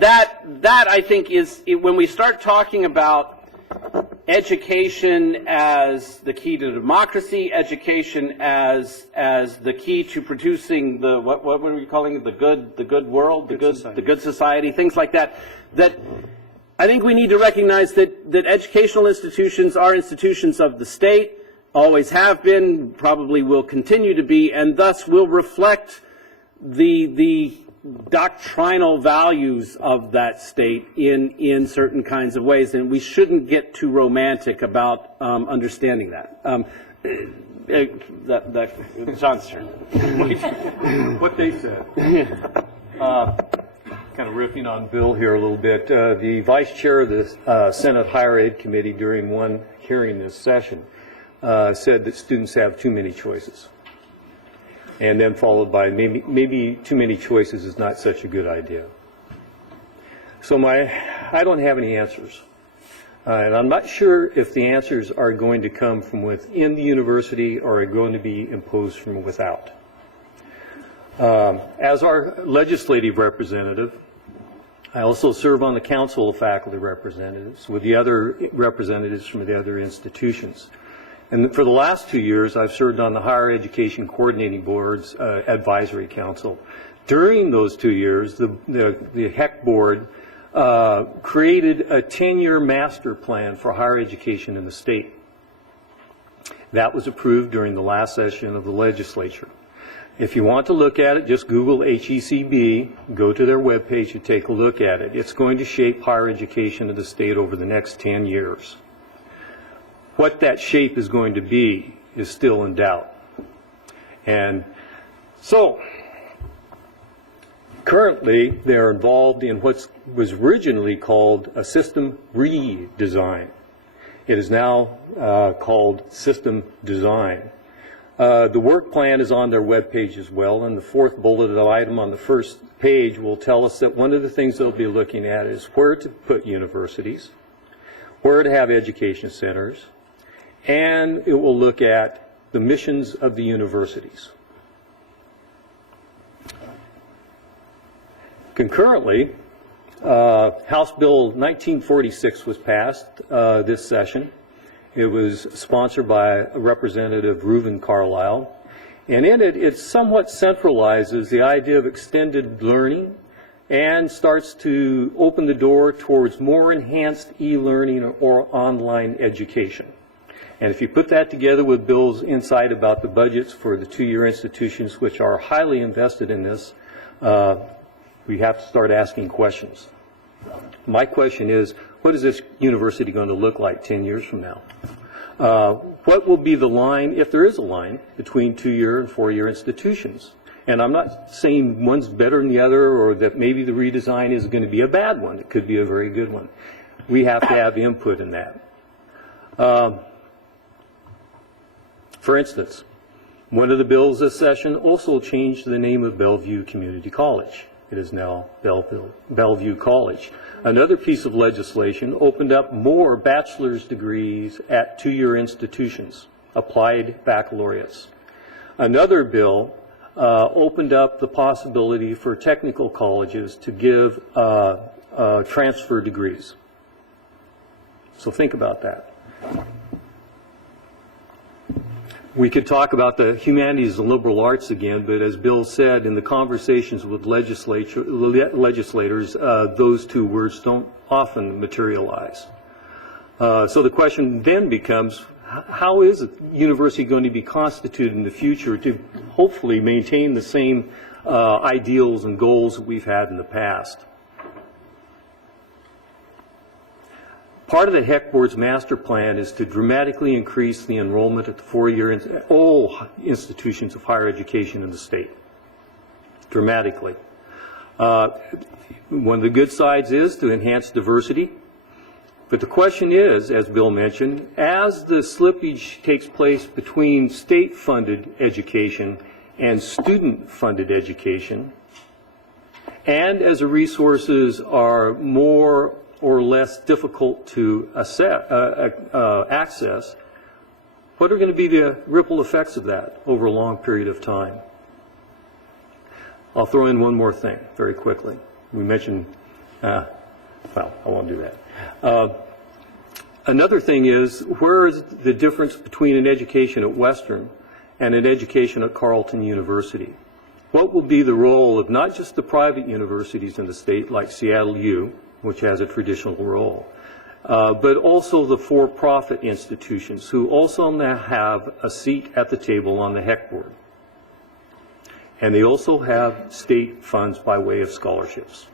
that I think is, when we start talking about education as the key to democracy, education as the key to producing the, what were we calling it, the good world, the good society, things like that, that I think we need to recognize that educational institutions are institutions of the state, always have been, probably will continue to be, and thus will reflect the doctrinal values of that state in certain kinds of ways, and we shouldn't get too romantic about understanding that. John's turn. What they said. Kind of riffing on Bill here a little bit. The vice chair of the Senate Higher Ed Committee during one hearing this session said that students have too many choices. And then followed by maybe too many choices is not such a good idea. So I don't have any answers. And I'm not sure if the answers are going to come from within the university or are going to be imposed from without. As our legislative representative, I also serve on the Council of Faculty Representatives with the other representatives from the other institutions. And for the last 2 years, I've served on the Higher Education Coordinating Board's Advisory Council. During those 2 years, the HEC Board created a 10-year master plan for higher education in the state. That was approved during the last session of the legislature. If you want to look at it, just Google HECB, go to their webpage and take a look at it. It's going to shape higher education in the state over the next 10 years. What that shape is going to be is still in doubt. And so, currently, they're involved in what was originally called a system redesign. It is now called system design. The work plan is on their webpage as well, and the fourth bulleted item on the first page will tell us that one of the things they'll be looking at is where to put universities, where to have education centers, and it will look at the missions of the universities. Concurrently, House Bill 1946 was passed this session. It was sponsored by Representative Reuven Carlisle, and in it, it somewhat centralizes the idea of extended learning and starts to open the door towards more enhanced e-learning or online education. And if you put that together with Bill's insight about the budgets for the two-year institutions, which are highly invested in this, we have to start asking questions. My question is, what is this university going to look like 10 years from now? What will be the line, if there is a line, between two-year and four-year institutions? And I'm not saying one's better than the other or that maybe the redesign is going to be a bad one. It could be a very good one. We have to have input in that. For instance, one of the bills this session also changed the name of Bellevue Community College. It is now Bellevue College. Another piece of legislation opened up more bachelor's degrees at two-year institutions, applied baccalaureates. Another bill opened up the possibility for technical colleges to give transfer degrees. So think about that. We could talk about the humanities and liberal arts again, but as Bill said, in the conversations with legislators, those two words don't often materialize. So the question then becomes, how is a university going to be constituted in the future to hopefully maintain the same ideals and goals that we've had in the past? Part of the HEC Board's master plan is to dramatically increase the enrollment at the four-year all institutions of higher education in the state. Dramatically. One of the good sides is to enhance diversity. But the question is, as Bill mentioned, as the slippage takes place between state-funded education and student-funded education, and as the resources are more or less difficult to access, what are going to be the ripple effects of that over a long period of time? I'll throw in one more thing very quickly. We mentioned, well, I won't do that. Another thing is, where is the difference between an education at Western and an education at Carleton University? What will be the role of not just the private universities in the state, like Seattle U, which has a traditional role, but also the for-profit institutions who also now have a seat at the table on the HEC board. And they also have state funds by way of scholarships.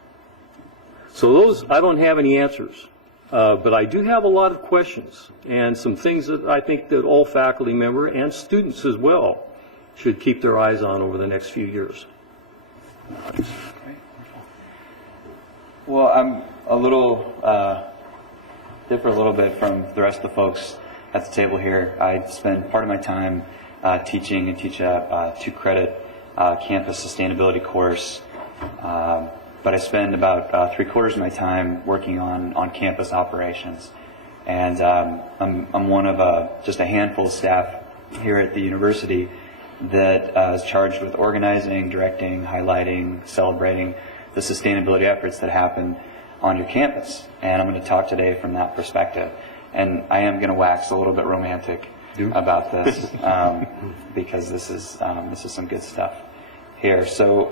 So those, I don't have any answers, but I do have a lot of questions and some things that I think that all faculty members and students as well should keep their eyes on over the next few years. Well, I'm a little, differ a little bit from the rest of the folks at the table here. I spend part of my time teaching and teach a 2-credit campus sustainability course, but I spend about 3/4 of my time working on campus operations. And I'm one of just a handful of staff here at the university that is charged with organizing, directing, highlighting, celebrating the sustainability efforts that happen on your campus. And I'm going to talk today from that perspective. And I am going to wax a little bit romantic about this because this is some good stuff here. So,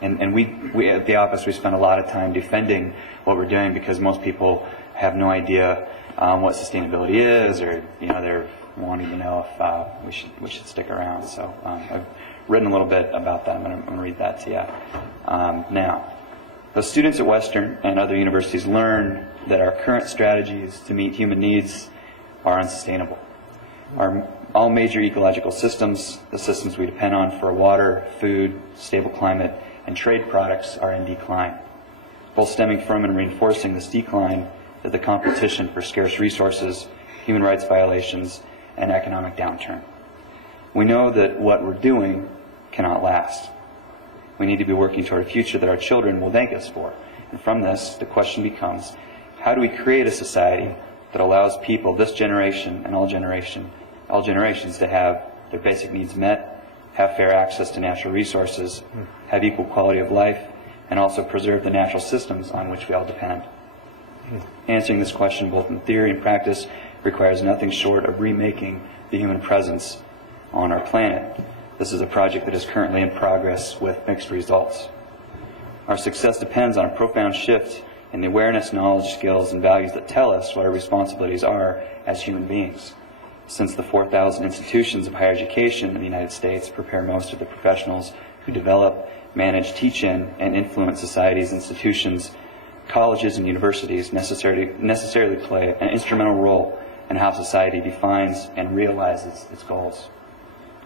and we at the office, we spend a lot of time defending what we're doing because most people have no idea what sustainability is, or they're wanting to know if we should stick around. So I've written a little bit about that. I'm going to read that to you now. The students at Western and other universities learn that our current strategies to meet human needs are unsustainable. All major ecological systems, the systems we depend on for water, food, stable climate, and trade products are in decline, both stemming from and reinforcing this decline that the competition for scarce resources, human rights violations, and economic downturn. We know that what we're doing cannot last. We need to be working toward a future that our children will thank us for. And from this, the question becomes, how do we create a society that allows people, this generation and all generations, to have their basic needs met, have fair access to natural resources, have equal quality of life, and also preserve the natural systems on which we all depend? Answering this question, both in theory and practice, requires nothing short of remaking the human presence on our planet. This is a project that is currently in progress with mixed results. Our success depends on a profound shift in the awareness, knowledge, skills, and values that tell us what our responsibilities are as human beings. Since the 4,000 institutions of higher education in the United States prepare most of the professionals who develop, manage, teach in, and influence society's institutions, colleges and universities necessarily play an instrumental role in how society defines and realizes its goals.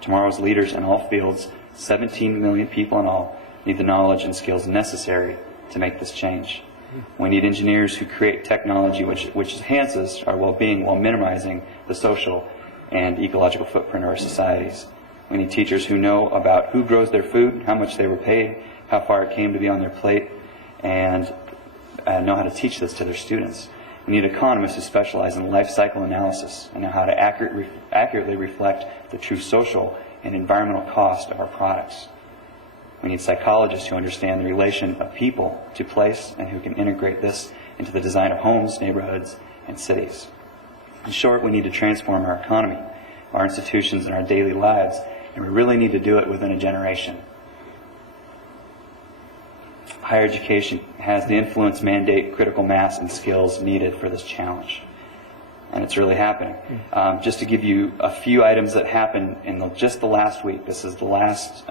Tomorrow's leaders in all fields 17 million people in all need the knowledge and skills necessary to make this change. We need engineers who create technology which enhances our well-being while minimizing the social and ecological footprint of our societies. We need teachers who know about who grows their food, how much they were paid, how far it came to be on their plate, and know how to teach this to their students. We need economists who specialize in life cycle analysis and know how to accurately reflect the true social and environmental cost of our products. We need psychologists who understand the relation of people to place and who can integrate this into the design of homes, neighborhoods, and cities. In short, we need to transform our economy, our institutions, and our daily lives, and we really need to do it within a generation. Higher education has the influence, mandate, critical mass, and skills needed for this challenge. And it's really happening. Just to give you a few items that happened in just the last week, this is the last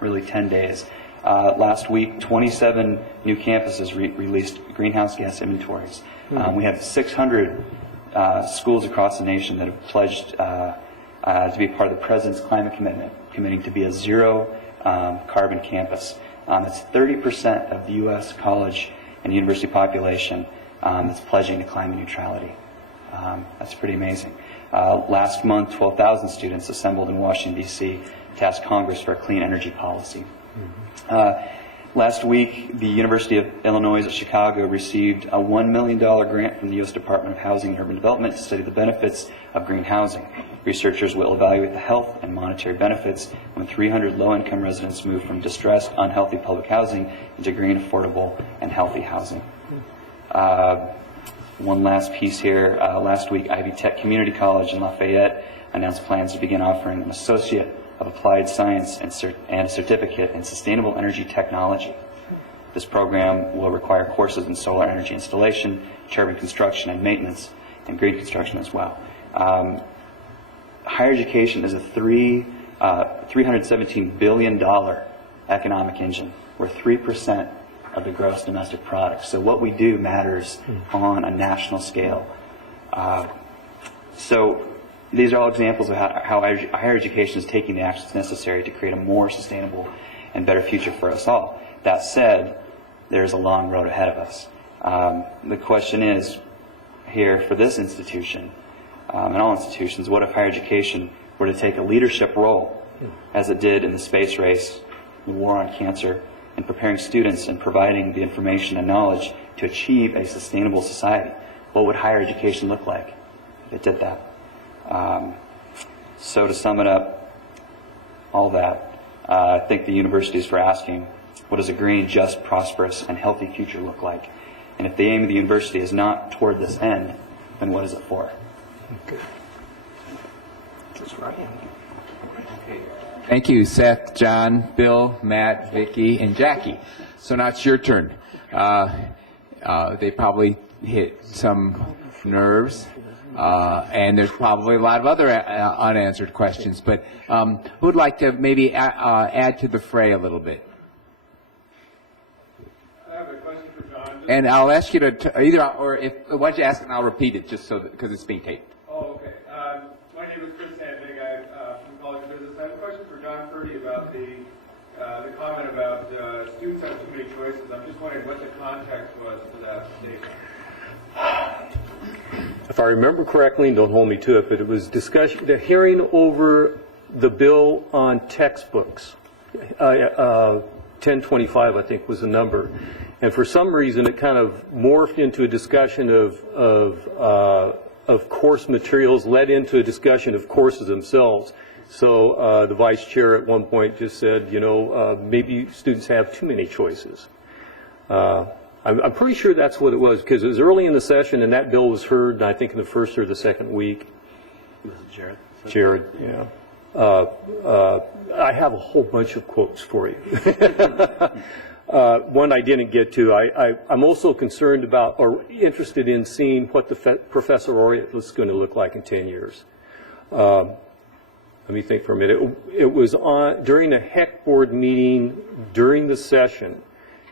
really 10 days. Last week, 27 new campuses released greenhouse gas inventories. We have 600 schools across the nation that have pledged to be part of the President's climate commitment, committing to be a zero carbon campus. It's 30% of the U.S. college and university population that's pledging to climate neutrality. That's pretty amazing. Last month, 12,000 students assembled in Washington, D.C. to ask Congress for a clean energy policy. Last week, the University of Illinois at Chicago received a $1 million grant from the U.S. Department of Housing and Urban Development to study the benefits of green housing. Researchers will evaluate the health and monetary benefits when 300 low-income residents move from distressed, unhealthy public housing into green, affordable, and healthy housing. One last piece here. Last week, Ivy Tech Community College in Lafayette announced plans to begin offering an Associate of Applied Science and a certificate in sustainable energy technology. This program will require courses in solar energy installation, turbine construction and maintenance, and green construction as well. Higher education is a $317 billion economic engine. We're 3% of the gross domestic product. So what we do matters on a national scale. So these are all examples of how higher education is taking the actions necessary to create a more sustainable and better future for us all. That said, there's a long road ahead of us. The question is, here for this institution, and all institutions, what if higher education were to take a leadership role, as it did in the space race, the war on cancer, and preparing students and providing the information and knowledge to achieve a sustainable society? What would higher education look like if it did that? So to sum it up, all that, I thank the universities for asking, what does a green, just, prosperous, and healthy future look like? And if the aim of the university is not toward this end, then what is it for? Thank you, Seth, John, Bill, Matt, Vicki, and Jackie. So now it's your turn. They probably hit some nerves, and there's probably a lot of other unanswered questions. But who would like to maybe add to the fray a little bit? I have a question for John. And I'll ask you to either, or if why don't you ask it and I'll repeat it just so that, because it's being taped. Oh, okay. My name is Chris Sandvig. I'm from College of Business. I have a question for John Purdy about the comment about students have too many choices. I'm just wondering what the context was for that statement. If I remember correctly, and don't hold me to it, but it was discussion, the hearing over the bill on textbooks. 1025, I think, was the number. And for some reason, it kind of morphed into a discussion of course materials, led into a discussion of courses themselves. So the vice chair at one point just said, maybe students have too many choices. I'm pretty sure that's what it was, because it was early in the session, and that bill was heard, I think, in the first or the second week. Was it Jared? Jared, yeah. I have a whole bunch of quotes for you. One I didn't get to. I'm also concerned about, or interested in seeing what the professoriate is going to look like in 10 years. Let me think for a minute. It was during a HEC board meeting during the session,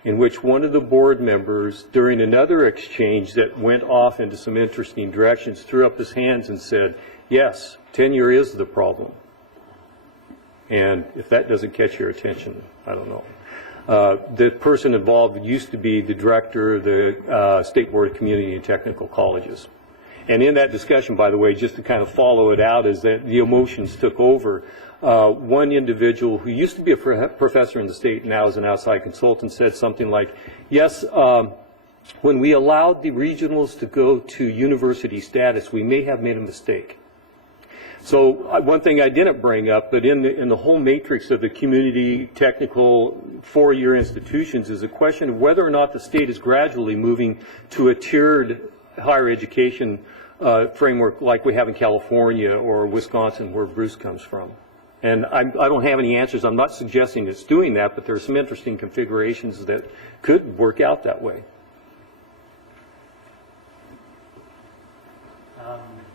in which one of the board members, during another exchange that went off into some interesting directions, threw up his hands and said, yes, tenure is the problem. And if that doesn't catch your attention, I don't know. The person involved used to be the director of the State Board of Community and Technical Colleges. And in that discussion, by the way, just to kind of follow it out, is that the emotions took over. One individual who used to be a professor in the state, now is an outside consultant, said something like, yes, when we allowed the regionals to go to university status, we may have made a mistake. So one thing I didn't bring up, but in the whole matrix of the community technical four-year institutions is a question of whether or not the state is gradually moving to a tiered higher education framework like we have in California or Wisconsin, where Bruce comes from. And I don't have any answers. I'm not suggesting it's doing that, but there are some interesting configurations that could work out that way.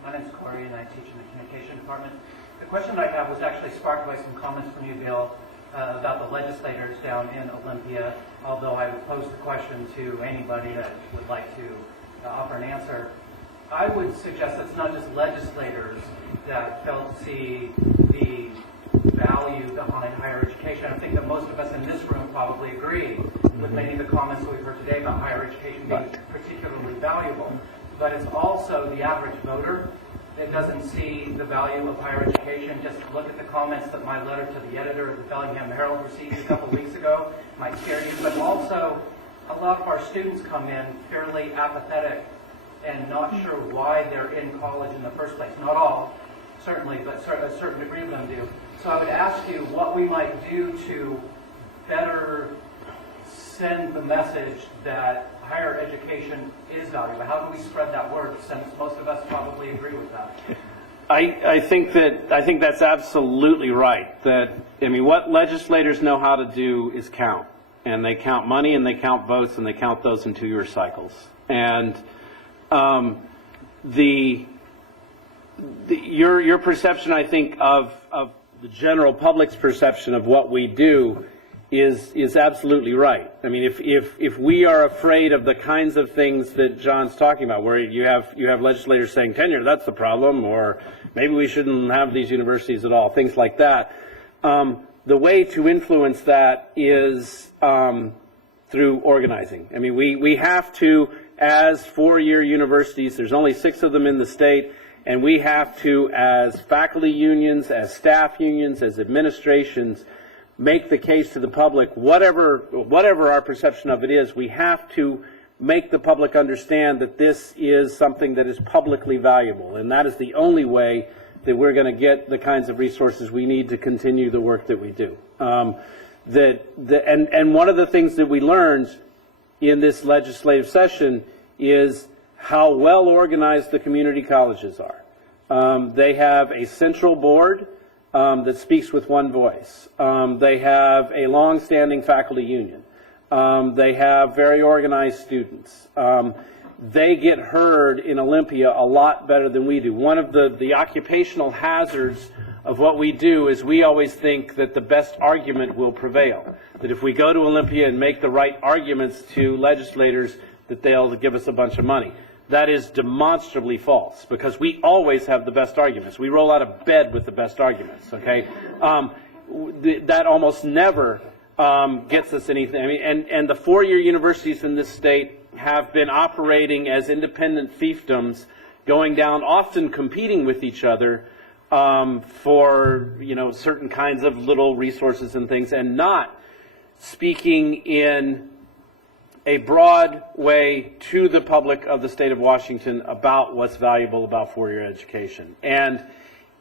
My name is Corey, and I teach in the communication department. The question I have was actually sparked by some comments from you, Bill, about the legislators down in Olympia, although I would pose the question to anybody that would like to offer an answer. I would suggest it's not just legislators that fail to see the value behind higher education. I think that most of us in this room probably agree with many of the comments that we've heard today about higher education being particularly valuable. But it's also the average voter that doesn't see the value of higher education. Just look at the comments that my letter to the editor of the Bellingham Herald received a couple weeks ago. Might scare you, but also a lot of our students come in fairly apathetic and not sure why they're in college in the first place. Not all, certainly, but a certain degree of them do. So I would ask you what we might do to better send the message that higher education is valuable. How do we spread that word, since most of us probably agree with that? I think that's absolutely right. That, I mean, what legislators know how to do is count. And they count money, and they count votes, and they count those in 2-year cycles. And your perception, I think, of the general public's perception of what we do is absolutely right. I mean, if we are afraid of the kinds of things that John's talking about, where you have legislators saying tenure, that's the problem, or maybe we shouldn't have these universities at all, things like that. The way to influence that is through organizing. I mean, we have to, as four-year universities, there's only 6 of them in the state, and we have to, as faculty unions, as staff unions, as administrations, make the case to the public, whatever our perception of it is, we have to make the public understand that this is something that is publicly valuable. And that is the only way that we're going to get the kinds of resources we need to continue the work that we do. And one of the things that we learned in this legislative session is how well organized the community colleges are. They have a central board that speaks with one voice. They have a long-standing faculty union. They have very organized students. They get heard in Olympia a lot better than we do. One of the occupational hazards of what we do is we always think that the best argument will prevail. That if we go to Olympia and make the right arguments to legislators, that they'll give us a bunch of money. That is demonstrably false, because we always have the best arguments. We roll out of bed with the best arguments, okay? That almost never gets us anything. I mean, and the four-year universities in this state have been operating as independent fiefdoms, going down, often competing with each other for, certain kinds of little resources and things, and not speaking in a broad way to the public of the state of Washington about what's valuable about four-year education. And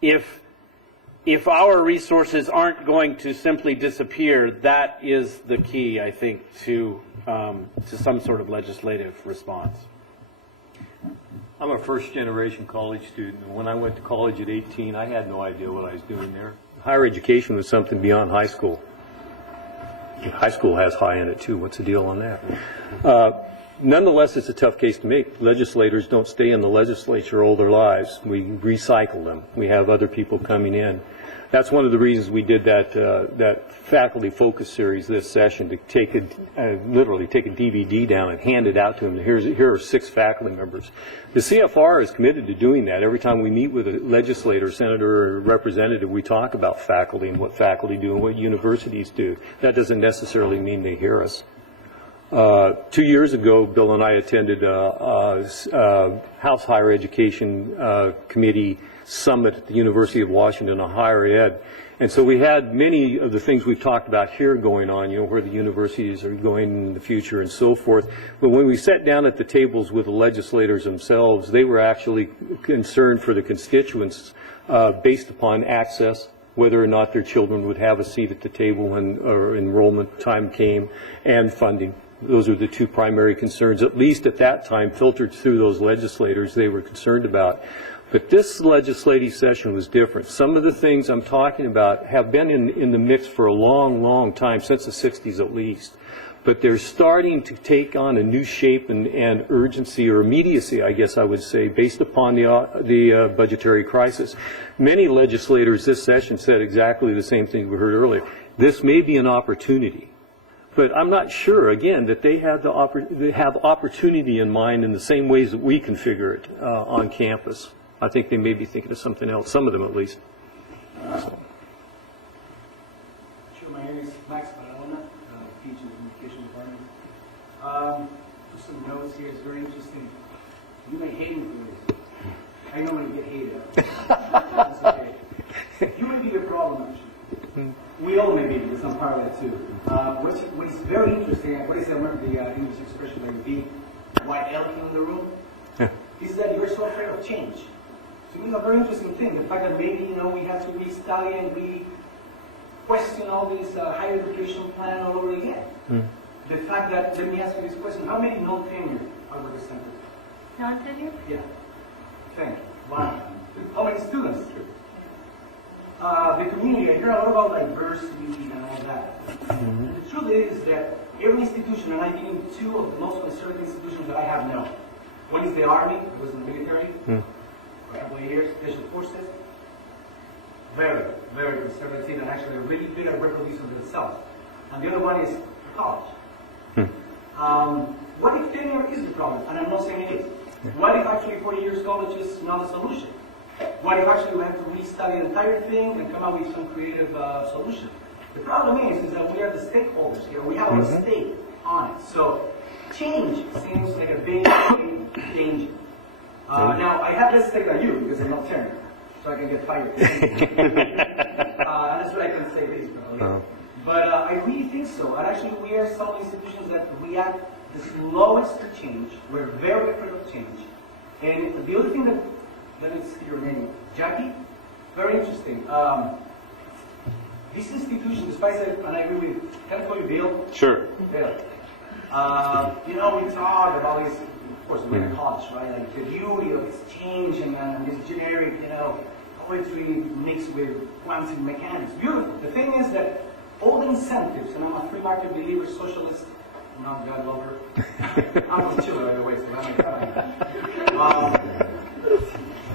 if our resources aren't going to simply disappear, that is the key, I think, to some sort of legislative response. I'm a first-generation college student. When I went to college at 18, I had no idea what I was doing there. Higher education was something beyond high school. High school has high in it, too. What's the deal on that? Nonetheless, it's a tough case to make. Legislators don't stay in the legislature all their lives. We recycle them. We have other people coming in. That's one of the reasons we did that faculty focus series this session, to take literally take a DVD down and hand it out to them. Here are 6 faculty members. The CFR is committed to doing that. Every time we meet with a legislator, senator, or representative, we talk about faculty and what faculty do and what universities do. That doesn't necessarily mean they hear us. 2 years ago, Bill and I attended a House Higher Education Committee summit at the University of Washington on higher ed. And so we had many of the things we've talked about here going on, you know, where the universities are going in the future and so forth. But when we sat down at the tables with the legislators themselves, they were actually concerned for the constituents based upon access, whether or not their children would have a seat at the table when enrollment time came, and funding. Those are the 2 primary concerns, at least at that time, filtered through those legislators they were concerned about. But this legislative session was different. Some of the things I'm talking about have been in the mix for a long, long time, since the 60s at least. But they're starting to take on a new shape and urgency, or immediacy, I guess I would say, based upon the budgetary crisis. Many legislators this session said exactly the same thing we heard earlier. This may be an opportunity. But I'm not sure, again, that they have opportunity in mind in the same ways that we configure it on campus. I think they may be thinking of something else, some of them at least. Sure, my name is Max Barahona, teaching in the communication department. Just some notes here, it's very interesting. You may hate me for this. I know when you get hated. That's okay. You may be the problem, actually. We all may be, because I'm part of that too. What's very interesting, what is the English expression, like the white elephant in the room, is that you're so afraid of change. So it's a very interesting thing, the fact that maybe, you know, we have to re-study and re-question all this higher education plan all over again. The fact that, let me ask you this question, how many non-tenure are represented? Non-tenure? Yeah. Thank you. Wow. How many students? The community, I hear a lot about diversity and all that. The truth is that every institution, and I've been in 2 of the most conservative institutions that I have known. One is the Army, I was in the military for a couple of years, Special Forces. Very, very conservative, and actually really good at reproducing themselves. And the other one is college. What if tenure is the problem? And I'm not saying it is. What if actually 40 years college is not a solution? What if actually we have to restudy the entire thing and come up with some creative solution? The problem is that we are the stakeholders here. We have a stake on it. So change seems like a big danger. Now, I have less stake than you because I'm not tenure, so I can get fired. That's what I can say this, probably. But I really think so. And actually, we are some institutions that react the slowest to change. We're very afraid of change. And the other thing that, let me see your name, Jackie, very interesting. This institution, despite that, and I agree with, can I call you Bill? Sure. Bill. You know, we talk about this, of course, we're in college, right? Like the beauty of this change and this generic, you know, poetry mixed with quantum mechanics. Beautiful. The thing is that all the incentives, and I'm a free market believer, socialist, not God lover. I'm a chiller, by the way, so I'm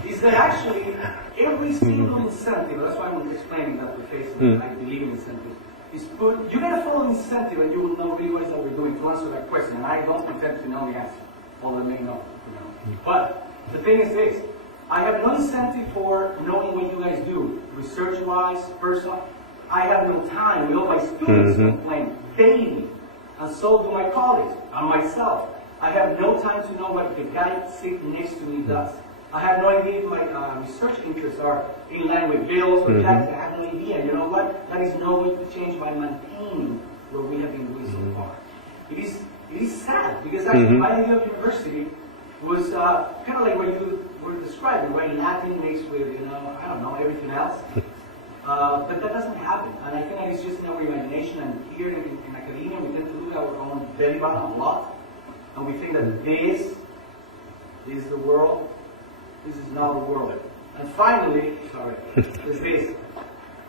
is that actually every single incentive, that's why I'm explaining that the face of I believe in incentives, is put, you get a full incentive and you will know really what is that we're doing to answer that question. And I don't pretend to know the answer, although I may know. But the thing is this, I have no incentive for knowing what you guys do, research-wise, personal. I have no time. We all my students complain daily, and so do my colleagues and myself. I have no time to know what the guy sitting next to me does. I have no idea if my research interests are in line with Bill's or Jack's. I have no idea. You know what? That is no way to change by maintaining what we have been doing so far. It is sad because actually my idea of university was kind of like what you were describing, where Latin mixed with, you know, I don't know, everything else. But that doesn't happen. And I think that it's just in our imagination, and here in academia we tend to look at our own belly button a lot. And we think that this is the world. This is not the world. And finally, is this.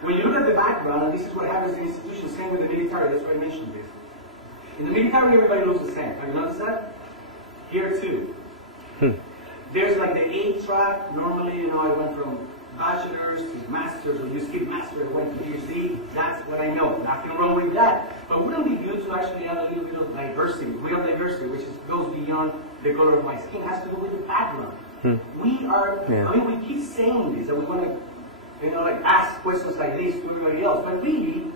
When you look at the background, and this is what happens in institutions, same with the military, that's why I mentioned this. In the military, everybody looks the same. Have you noticed that? Here too. There's like the A track. Normally, you know, I went from bachelor's to master's, or you skip master and went to PhD, that's what I know. Nothing wrong with that. But wouldn't it be good to actually add a little bit of diversity, real diversity, which goes beyond the color of my skin, has to do with the background. We are, I mean, we keep saying this, that we want to, you know, like ask questions like this to everybody else, but really,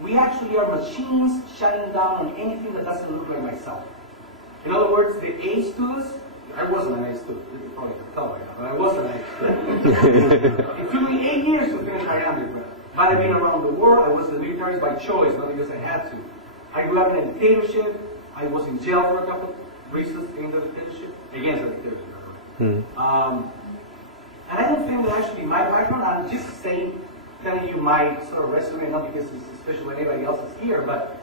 we actually are machines shutting down on anything that doesn't look like myself. In other words, the A students, I wasn't an A student, you can probably tell by now, but I wasn't an A student. It took me 8 years to finish my undergrad. But I've been around the world. I was in the military by choice, not because I had to. I grew up in a dictatorship. I was in jail for a couple of reasons in the dictatorship, against the dictatorship, by the way. And I don't think that actually my background, I'm just saying, telling you my sort of resume, not because it's special anybody else is here, but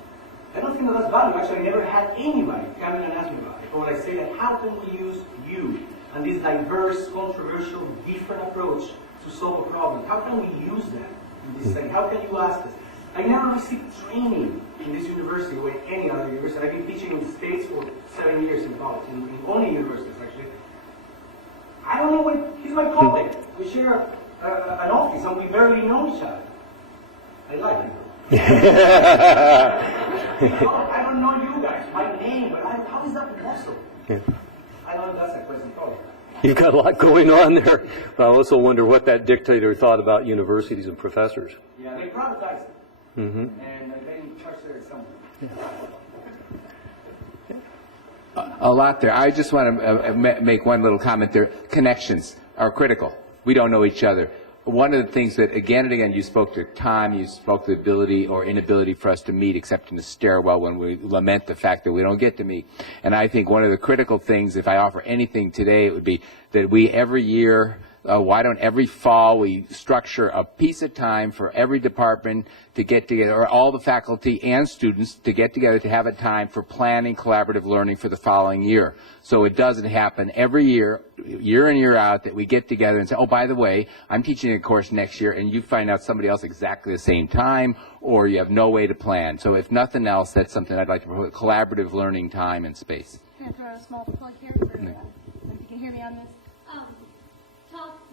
I don't think that that's value. Actually, I never had anybody come in and ask me about it. But when I say that, how can we use you and this diverse, controversial, different approach to solve a problem? How can we use that in this thing? How can you ask us? I never received training in this university or in any other university. I've been teaching in the States for 7 years in college, in only universities, actually. I don't know what, he's my colleague. We share an office and we barely know each other. I like him. I don't know you guys, my name, but how is that possible? Yeah. I don't know if that's a question for you. You've got a lot going on there. I also wonder what that dictator thought about universities and professors. Yeah, they privatized it. And they charge there somewhere. A lot there. I just want to make one little comment there. Connections are critical. We don't know each other. One of the things that, again and again, you spoke to time, you spoke to the ability or inability for us to meet except in the stairwell when we lament the fact that we don't get to meet. And I think one of the critical things, if I offer anything today, it would be that we every year, why don't every fall we structure a piece of time for every department to get together, or all the faculty and students to get together to have a time for planning collaborative learning for the following year. So it doesn't happen every year, year in, year out, that we get together and say, oh, by the way, I'm teaching a course next year, and you find out somebody else exactly the same time, or you have no way to plan. So if nothing else, that's something I'd like to promote, collaborative learning time and space. Can I throw a small plug here? If you can hear me on this.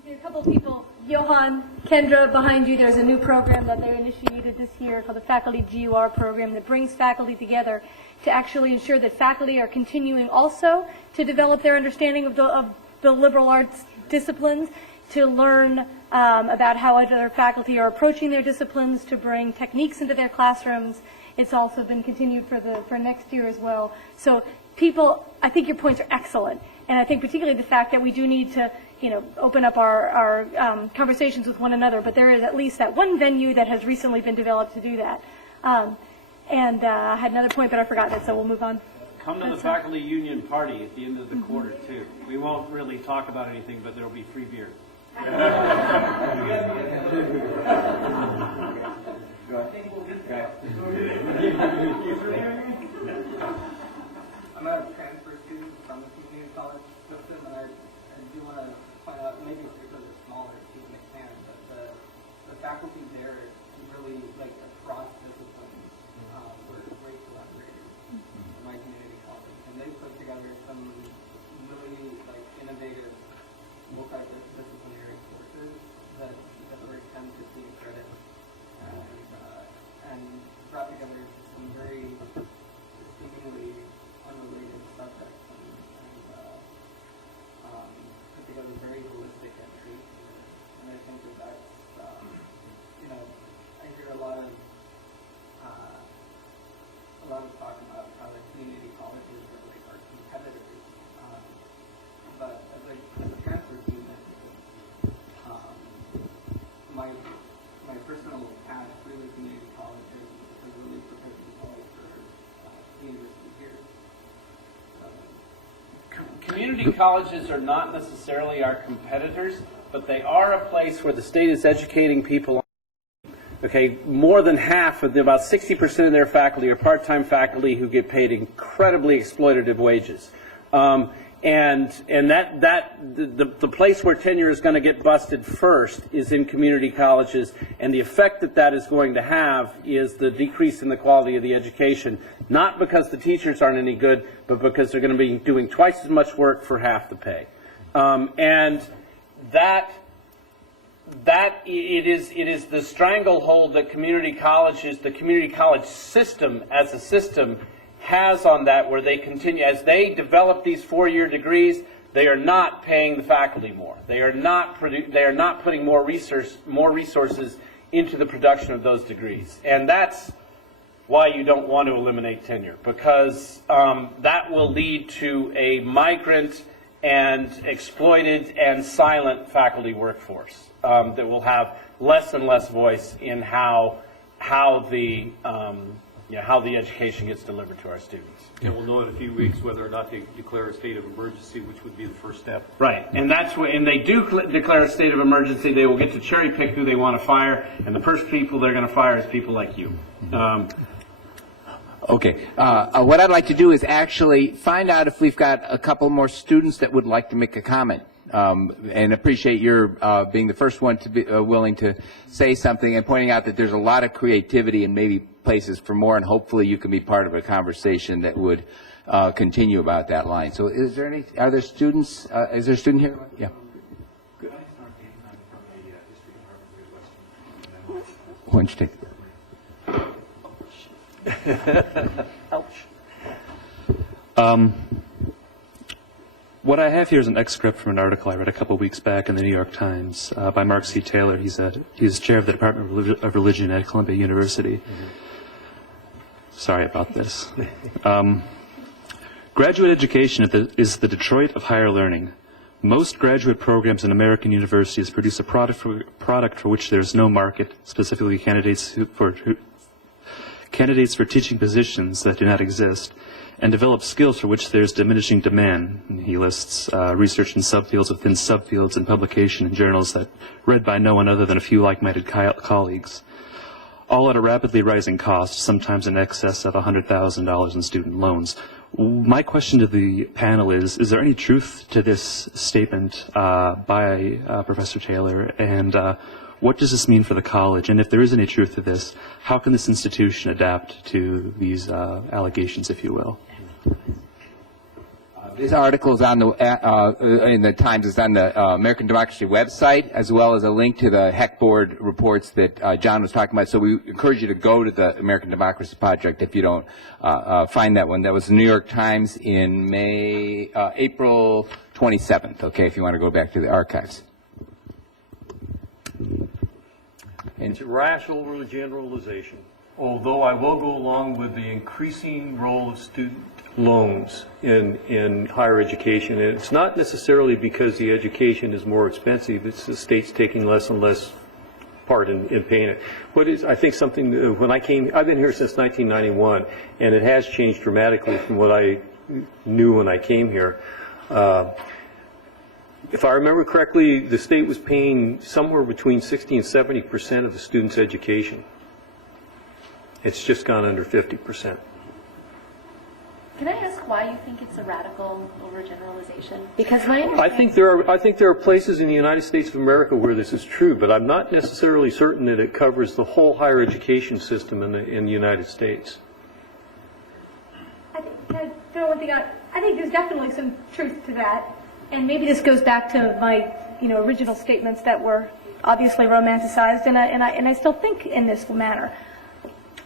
There are a couple of people, Johan, Kendra, behind you. There's a new program that they initiated this year called the Faculty GUR program that brings faculty together to actually ensure that faculty are continuing also to develop their understanding of the liberal arts disciplines, to learn about how other faculty are approaching their disciplines, to bring techniques into their classrooms. It's also been continued for next year as well. So people, I think your points are excellent. And I think particularly the fact that we do need to, open up our conversations with one another, but there is at least that one venue that has recently been developed to do that. And I had another point, but I forgot it, so we'll move on. Come to the faculty union party at the end of the quarter, too. We won't really talk about anything, but there will be free beer. I'm a transfer student from the community college system, and I do want to point out, maybe it's because it's smaller, Stephen McMahon, but the faculty there is really like across disciplines. We're great collaborators in my community college, and they put together some really like innovative, multidisciplinary courses that are 10, 15 credits, and brought together some very seemingly unrelated subjects and put together very holistic entry. And I think that's, I hear a lot of talk about how the community colleges are like our competitors. But as a transfer student, my personal path through the community college has really prepared me well for the university here. Community colleges are not necessarily our competitors, but they are a place where the state is educating people. Okay, more than half of about 60% of their faculty are part-time faculty who get paid incredibly exploitative wages. And the place where tenure is going to get busted first is in community colleges, and the effect that is going to have is the decrease in the quality of the education, not because the teachers aren't any good, but because they're going to be doing twice as much work for half the pay. And that it is the stranglehold that community colleges, the community college system as a system has on that, where they continue, as they develop these 4-year degrees, they are not paying the faculty more. They are not putting more resources into the production of those degrees. And that's why you don't want to eliminate tenure, because that will lead to a migrant and exploited and silent faculty workforce that will have less and less voice in how the education gets delivered to our students. And we'll know in a few weeks whether or not they declare a state of emergency, which would be the first step. Right, and that's what, and they do declare a state of emergency. They will get to cherry pick who they want to fire, and the first people they're going to fire is people like you. Okay. What I'd like to do is actually find out if we've got a couple more students that would like to make a comment. And appreciate your being the first one to be willing to say something and pointing out that there's a lot of creativity and maybe places for more, and hopefully you can be part of a conversation that would continue about that line. So is there any, are there students, is there a student here? Yeah. Why don't you take What I have here is an excerpt from an article I read a couple weeks back in the New York Times by Mark C. Taylor. He's chair of the Department of Religion at Columbia University. Mm-hmm. Sorry about this. Graduate education is the Detroit of higher learning. Most graduate programs in American universities produce a product for which there is no market, specifically candidates for teaching positions that do not exist, and develop skills for which there is diminishing demand. And he lists research in subfields within subfields and publication in journals that read by no one other than a few like-minded colleagues, all at a rapidly rising cost, sometimes in excess of $100,000 in student loans. My question to the panel is there any truth to this statement by Professor Taylor, and what does this mean for the college? And if there is any truth to this, how can this institution adapt to these allegations, if you will? This article is on the in the Times. It's on the American Democracy website, as well as a link to the HEC board reports that John was talking about. So we encourage you to go to the American Democracy Project if you don't find that one. That was the New York Times in April 27th. Okay, if you want to go back to the archives. It's a rash overgeneralization, although I will go along with the increasing role of student loans in higher education. And it's not necessarily because the education is more expensive, it's the state's taking less and less part in paying it. What is, I think, something, when I came, I've been here since 1991, and it has changed dramatically from what I knew when I came here. If I remember correctly, the state was paying somewhere between 60 and 70% of the student's education. It's just gone under 50%. Can I ask why you think it's a radical overgeneralization? Because my I think there are places in the United States of America where this is true, but I'm not necessarily certain that it covers the whole higher education system in the United States. Can I throw one thing out? I think there's definitely some truth to that. And maybe this goes back to my, original statements that were obviously romanticized, and I still think in this manner.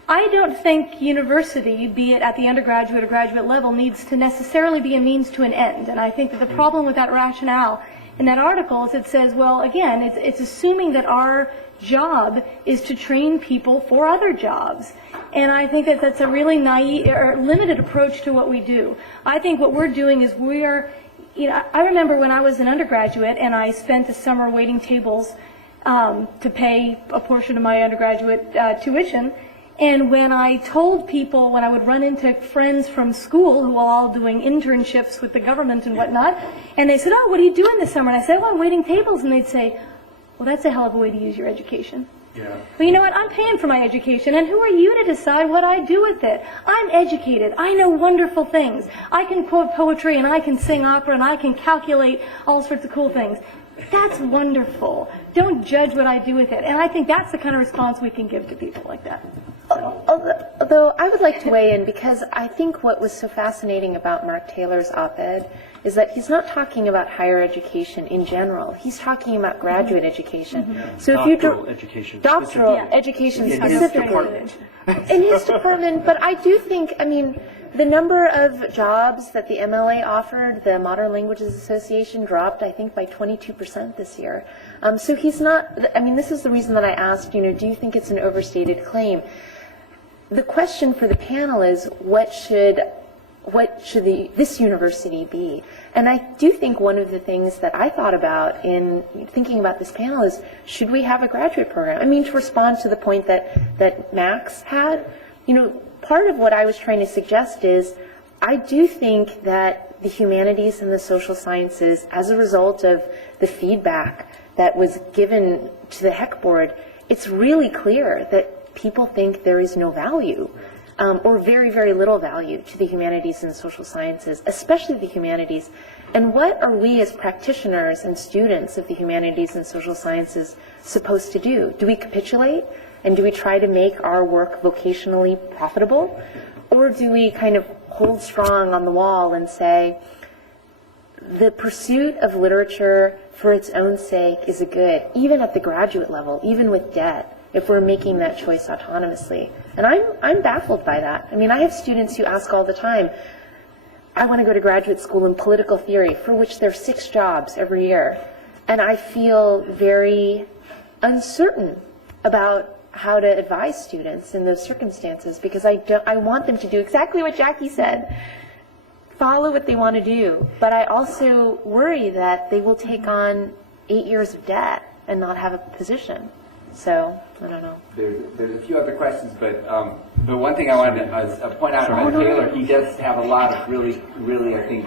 I don't think university, be it at the undergraduate or graduate level, needs to necessarily be a means to an end. And I think that the problem with that rationale in that article is it says, well, again, it's assuming that our job is to train people for other jobs. And I think that that's a really naive or limited approach to what we do. I think what we're doing is I remember when I was an undergraduate and I spent the summer waiting tables to pay a portion of my undergraduate tuition. And when I told people, when I would run into friends from school who were all doing internships with the government and whatnot, and they said, oh, what are you doing this summer? And I said, well, I'm waiting tables. And they'd say, well, that's a hell of a way to use your education. Yeah. But you know what? I'm paying for my education, and who are you to decide what I do with it? I'm educated. I know wonderful things. I can quote poetry, and I can sing opera, and I can calculate all sorts of cool things. That's wonderful. Don't judge what I do with it. And I think that's the kind of response we can give to people like that. Although I would like to weigh in, because I think what was so fascinating about Mark Taylor's op-ed is that he's not talking about higher education in general. He's talking about graduate education. So if you Doctoral education. doctoral education specifically in his department, but I do think, I mean, the number of jobs that the MLA offered, the Modern Languages Association, dropped, I think, by 22% this year. So he's not, I mean, this is the reason that I asked, do you think it's an overstated claim? The question for the panel is, what should this university be? And I do think one of the things that I thought about in thinking about this panel is, should we have a graduate program? I mean, to respond to the point that Max had, part of what I was trying to suggest is, I do think that the humanities and the social sciences, as a result of the feedback that was given to the HEC board, it's really clear that people think there is no value, or very, very little value to the humanities and the social sciences, especially the humanities. And what are we as practitioners and students of the humanities and social sciences supposed to do? Do we capitulate? And do we try to make our work vocationally profitable? Or do we kind of hold strong on the wall and say, the pursuit of literature for its own sake is a good, even at the graduate level, even with debt, if we're making that choice autonomously? And I'm baffled by that. I mean, I have students who ask all the time, I want to go to graduate school in political theory, for which there are 6 jobs every year. And I feel very uncertain about how to advise students in those circumstances, because I want them to do exactly what Jackie said, follow what they want to do. But I also worry that they will take on 8 years of debt and not have a position. So, I don't know. There's a few other questions, but one thing I wanted to point out about Taylor, he does have a lot of really, I think,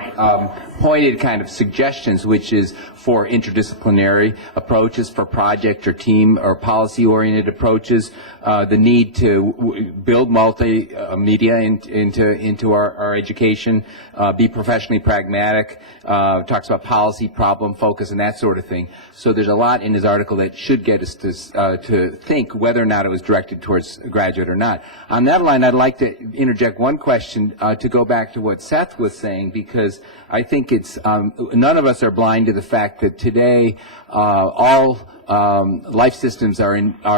pointed kind of suggestions, which is for interdisciplinary approaches, for project or team or policy-oriented approaches, the need to build multimedia into our education, be professionally pragmatic, talks about policy, problem focus, and that sort of thing. So there's a lot in his article that should get us to think whether or not it was directed towards a graduate or not. On that line, I'd like to interject one question to go back to what Seth was saying, because I think it's none of us are blind to the fact that today all life systems are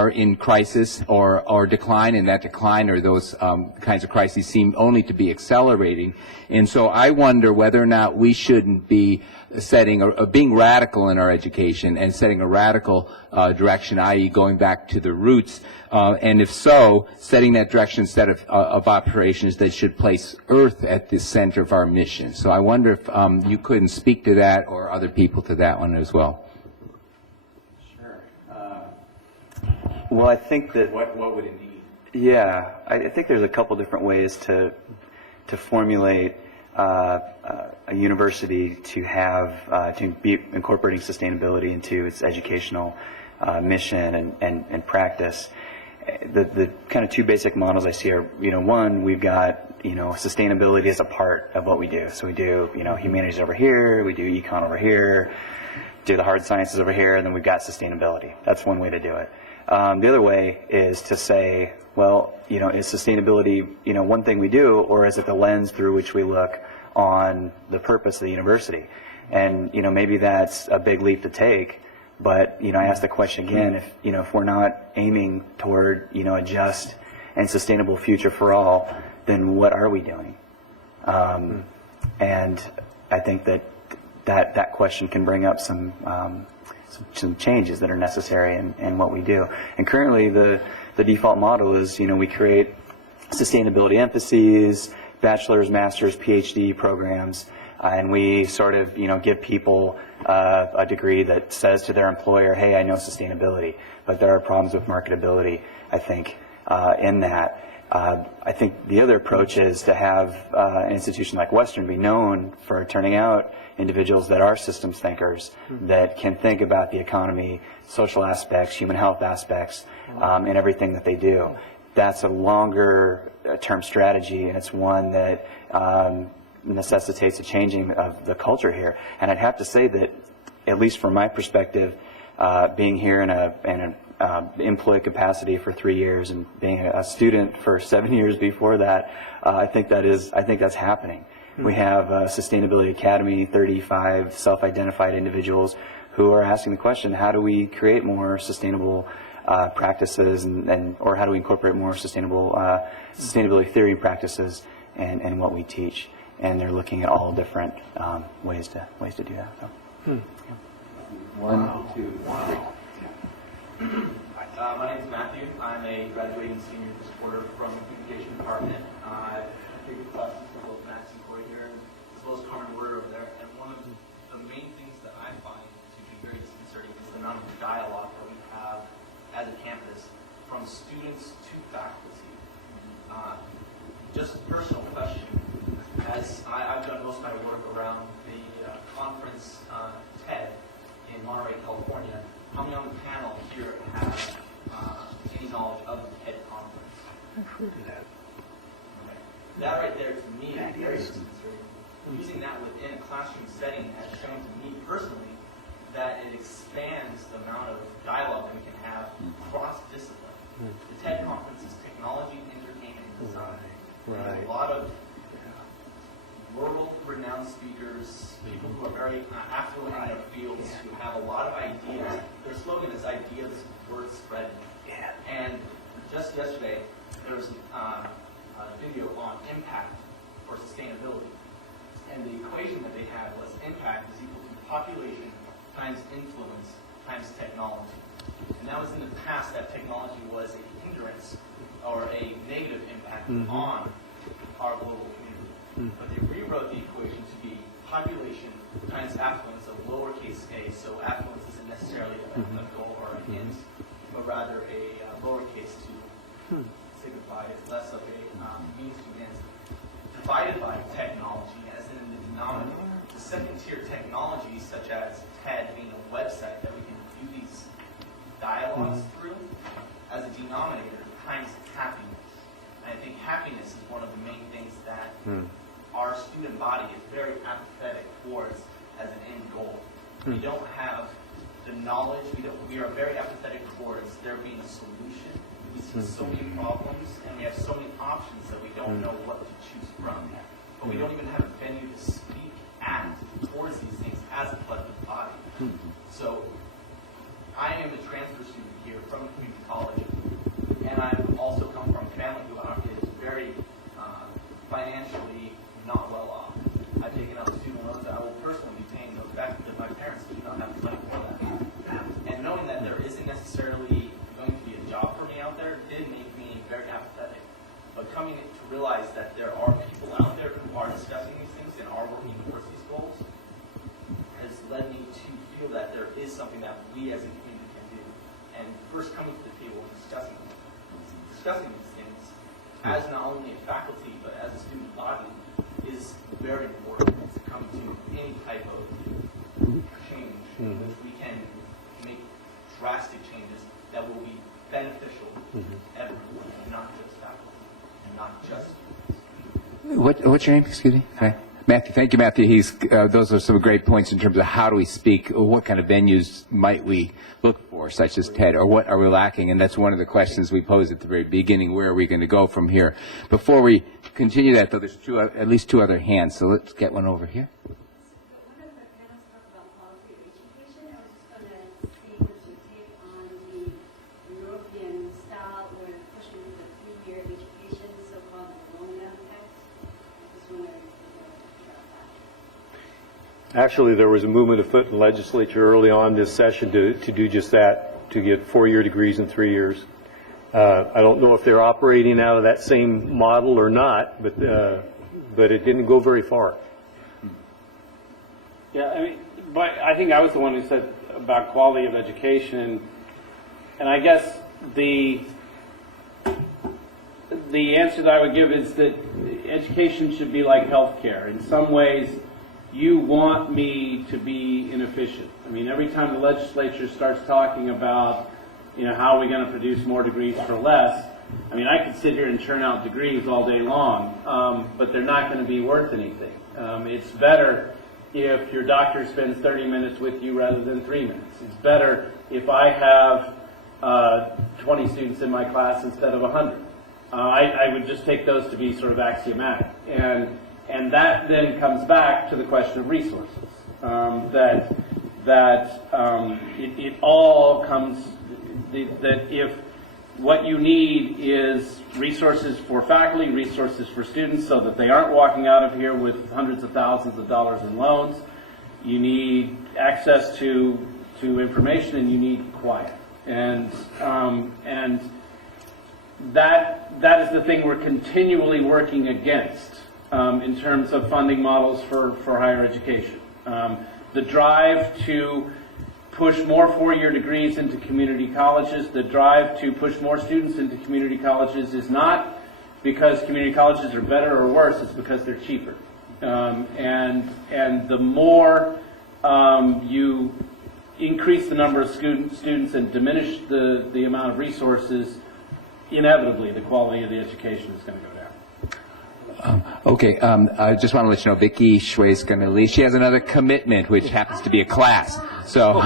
in crisis or decline, and that decline or those kinds of crises seem only to be accelerating. And so I wonder whether or not we shouldn't be setting being radical in our education and setting a radical direction, i.e. going back to the roots, and if so, setting that direction instead of operations that should place Earth at the center of our mission. So I wonder if you couldn't speak to that, or other people to that one as well. Well, I think that What would it need? Yeah, I think there's a couple different ways to formulate a university to have to be incorporating sustainability into its educational mission and practice. The kind of 2 basic models I see are, one, we've got sustainability as a part of what we do. So we do humanities over here, we do econ over here, do the hard sciences over here, and then we've got sustainability. That's one way to do it. The other way is to say, well, is sustainability, one thing we do, or is it the lens through which we look on the purpose of the university? And, maybe that's a big leap to take, but, I ask the question again, if we're not aiming toward, a just and sustainable future for all, then what are we doing? And I think that question can bring up some changes that are necessary in what we do. And currently the default model is, we create sustainability emphases, bachelor's, master's, PhD programs, and we sort of, give people a degree that says to their employer, hey, I know sustainability, but there are problems with marketability, I think, in that. I think the other approach is to have an institution like Western be known for turning out individuals that are systems thinkers, that can think about the economy, social aspects, human health aspects, in everything that they do. That's a longer term strategy, and it's one that necessitates a changing of the culture here. And I'd have to say that, at least from my perspective, being here in an employee capacity for 3 years and being a student for 7 years before that, I think that's happening. We have Sustainability Academy, 35 self-identified individuals who are asking the question, how do we create more sustainable practices or how do we incorporate more sustainability theory practices in what we teach? And they're looking at all different ways to do that. So. One, two, three. My name is Matthew. I'm a graduating senior supporter from the communication department. I've taken classes for both Max and Corey here, as well as Carmen Werder over there. And one of the main things that I find to be very disconcerting is the amount of dialogue that we have as a campus from students to faculty. Just a personal question. As I've done most of my work around the conference TED in Monterey, California, how many on the panel here have any knowledge of the TED conference? Okay. That right there, to me, is very disconcerting. Using that within a classroom setting has shown to me personally that it expands the amount of dialogue that we can have cross-discipline. The TED conference is technology, entertainment, and design. Right. A lot of world-renowned speakers, people who are very affluent in their fields, who have a lot of ideas. Their slogan is ideas worth spreading. Yeah. And just yesterday, there was a video on impact for sustainability. And the equation that they had was impact is equal to population times influence times technology. And that was in the past that technology was a hindrance or a negative impact on our global community. But they rewrote the equation to be population times affluence of lowercase a. So affluence isn't necessarily a goal or a hint, but rather a lowercase to signify less of a means to ends. Divided by technology, as in the denominator. The second tier technologies, such as TED being a website that we can do these dialogues through, as a denominator times happiness. And I think happiness is one of the main things that our student body is very apathetic towards as an end goal. We don't have the knowledge, we are very apathetic towards there being a solution. We see so many problems and we have so many options that we don't know what to choose from. But we don't even have a venue to speak at towards these things as a collective body. So I am a transfer student here from a community college, and I've also come from a family who is very financially not well off. I've taken out student loans that I will personally be paying those back because my parents do not have the money for that. And knowing that there isn't necessarily going to be a job for me out there did make me very apathetic. But coming to realize that there are people out there who are discussing these things and are working towards these goals has led me to feel that there is something that we as a community can do. And first coming to the table and discussing these things as not only a faculty but as a student body is very important to come to any type of change which we can make drastic changes that will be beneficial to everyone, not just faculty and not just students. What's your name? Excuse me. Hi. Matthew. Thank you, Matthew. Those are some great points in terms of how do we speak, or what kind of venues might we look for, such as TED, or what are we lacking? And that's one of the questions we posed at the very beginning. Where are we going to go from here? Before we continue that, though, there's at least two other hands. So let's get one over here. Actually, there was a movement afoot in the legislature early on this session to do just that, to get 4-year degrees in 3 years. I don't know if they're operating out of that same model or not, but it didn't go very far. Yeah, I mean, but I think I was the one who said about quality of education, and I guess the answer that I would give is that education should be like healthcare. In some ways, you want me to be inefficient. I mean, every time the legislature starts talking about, how are we going to produce more degrees for less, I mean, I could sit here and churn out degrees all day long, but they're not going to be worth anything. It's better if your doctor spends 30 minutes with you rather than 3 minutes. It's better if I have 20 students in my class instead of 100. I would just take those to be sort of axiomatic. And that then comes back to the question of resources. It all comes, that if what you need is resources for faculty, resources for students so that they aren't walking out of here with hundreds of thousands of dollars in loans, you need access to information, and you need quiet. And that is the thing we're continually working against in terms of funding models for higher education. The drive to push more four-year degrees into community colleges, the drive to push more students into community colleges is not because community colleges are better or worse, it's because they're cheaper. And the more you increase the number of students and diminish the amount of resources, inevitably the quality of the education is going to go down. Okay, I just want to let you know, Vicki Shui's going to leave. She has another commitment, which happens to be a class. So,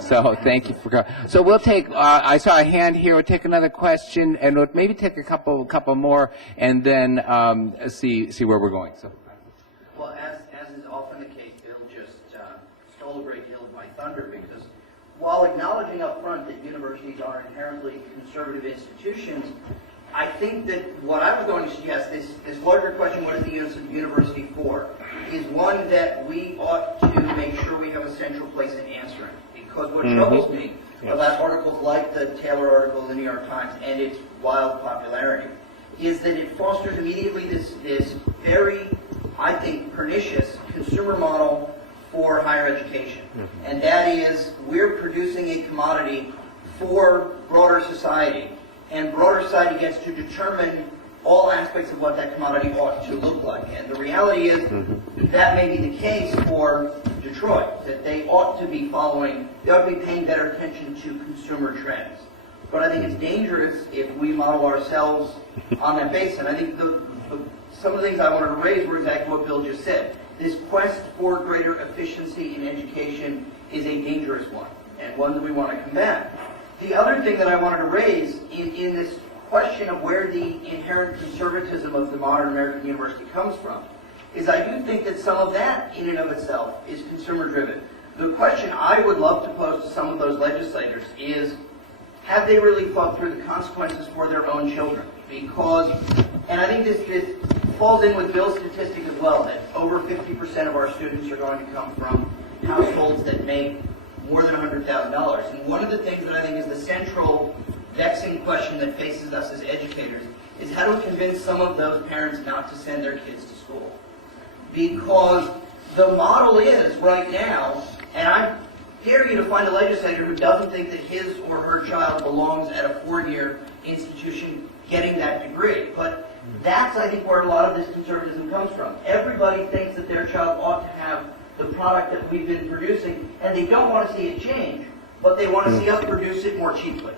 so thank you for coming. So we'll take. I saw a hand here. We'll take another question, and we'll maybe take a couple more, and then see where we're going. So. Well, as is often the case, Bill just stole a great deal of my thunder, because while acknowledging up front that universities are inherently conservative institutions, I think that what I was going to suggest, this larger question, what is the university for, is one that we ought to make sure we have a central place in answering. Because what troubles me about articles like the Taylor article in the New York Times and its wild popularity is that it fosters immediately this very, I think, pernicious consumer model for higher education. And that is, we're producing a commodity for broader society, and broader society gets to determine all aspects of what that commodity ought to look like. And the reality is that may be the case for Detroit, that they ought to be paying better attention to consumer trends. But I think it's dangerous if we model ourselves on that basis. And I think some of the things I wanted to raise were exactly what Bill just said. This quest for greater efficiency in education is a dangerous one, and one that we want to combat. The other thing that I wanted to raise in this question of where the inherent conservatism of the modern American university comes from is I do think that some of that in and of itself is consumer driven. The question I would love to pose to some of those legislators is, have they really thought through the consequences for their own children? Because, and I think this falls in with Bill's statistic as well, that over 50% of our students are going to come from households that make more than $100,000. And one of the things that I think is the central vexing question that faces us as educators is how to convince some of those parents not to send their kids to school. Because the model is right now, and I dare you to find a legislator who doesn't think that his or her child belongs at a four-year institution getting that degree. But that's, I think, where a lot of this conservatism comes from. Everybody thinks that their child ought to have the product that we've been producing, and they don't want to see it change, but they want to see us produce it more cheaply.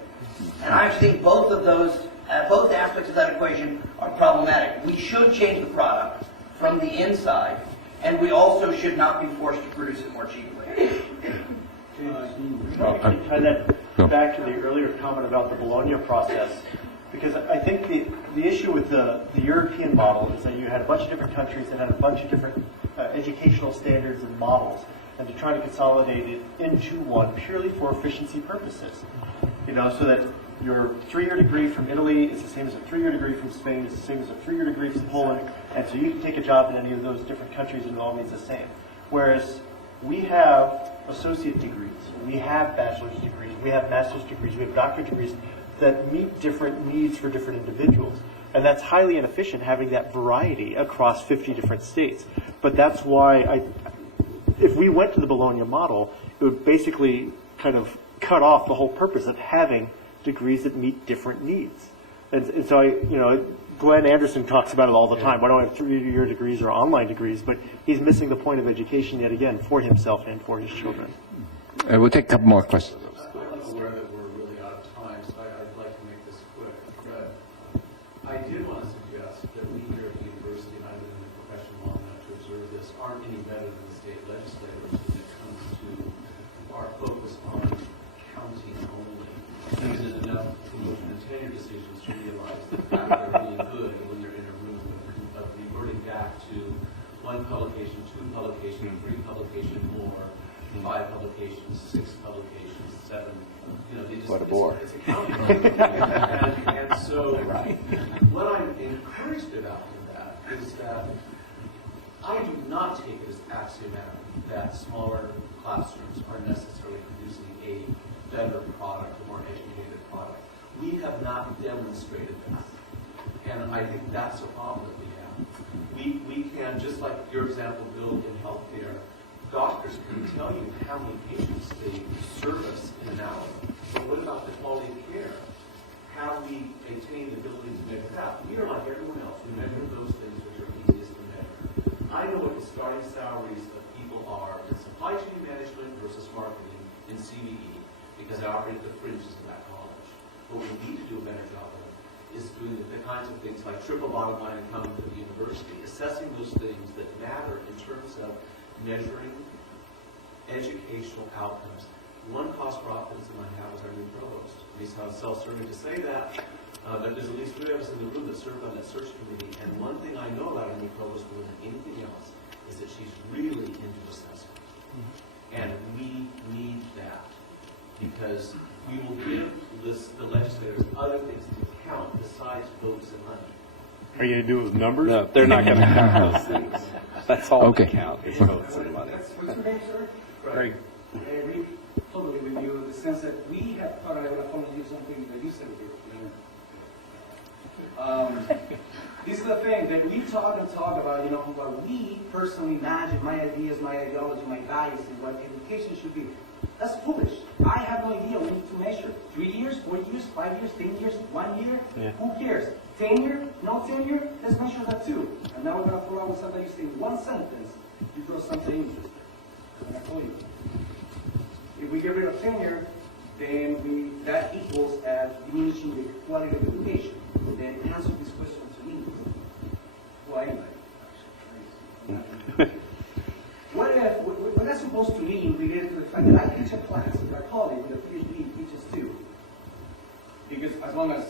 And I've seen both of those, both aspects of that equation are problematic. We should change the product from the inside, and we also should not be forced to produce it more cheaply. Tie that back to the earlier comment about the Bologna process, because I think the issue with the European model is that you had a bunch of different countries that had a bunch of different educational standards and models, and to try to consolidate it into one purely for efficiency purposes. You know, so that your 3-year degree from Italy is the same as a 3-year degree from Spain, is the same as a 3-year degree from Poland, and so you can take a job in any of those different countries and it all means the same. Whereas we have associate degrees, we have bachelor's degrees, we have master's degrees, we have doctorate degrees that meet different needs for different individuals. And that's highly inefficient, having that variety across 50 different states. But that's why if we went to the Bologna model, it would basically kind of cut off the whole purpose of having degrees that meet different needs. And so Glenn Anderson talks about it all the time. Why don't I have 3-year degrees or online degrees? But he's missing the point of education yet again for himself and for his children. We'll take a couple more questions. I'm aware that we're really out of time, so I'd like to make this quick. But I did want to suggest that we here at the university, and I've been in the profession long enough to observe this, aren't any better than the state legislators when it comes to our focus on county 3 publication more, 5 publications, 6 publications, 7. You know, they just, What a bore. It's accounting. and so what I'm encouraged about in that is that I do not take it as axiomatic that smaller classrooms are necessarily producing a better product, a more educated product. We have not demonstrated that. And I think that's a problem that we have. We can, just like your example, Bill, in healthcare, doctors can tell you how many patients they service in an hour. But what about the quality of care? How we maintain the ability to measure that? We are like everyone else. We measure those things which are easiest to measure. I know what the starting salaries of people are in supply chain management versus marketing in CBE because I operate at the fringes of that college. What we need to do a better job of is doing the kinds of things like triple bottom line income for the university, assessing those things that matter in terms of measuring educational outcomes. One cost for optimism I have is our new provost. It may sound self-serving to say that, but there's at least 3 of us in the room that served on that search committee, and one thing I know about our new provost more than anything else is that she's really into assessment. And we need that because we will give the legislators other things to count besides votes and money. Are you going to do it with numbers? No, they're not going to count those things. That's all they count is votes and money. What's your name, sir? Greg. I agree totally with you in the sense that we have thought, I want to use something that you said here. This is the thing that we talk about, you know, what we personally imagine, my ideas, my ideology, my values, and what education should be. That's foolish. I have no idea. We need to measure 3 years, 4 years, 5 years, 10 years, 1 year. Yeah. Who cares? Tenure, no tenure, let's measure that too. And now we're going to throw out something you say in one sentence, you throw something in. And I told you. If we get rid of tenure, then that equals as diminishing the quality of education. Then answer this question to me. Well, anyway. What that's supposed to mean related to the fact that I teach a class with a colleague with a PhD teaches too. Because as long as,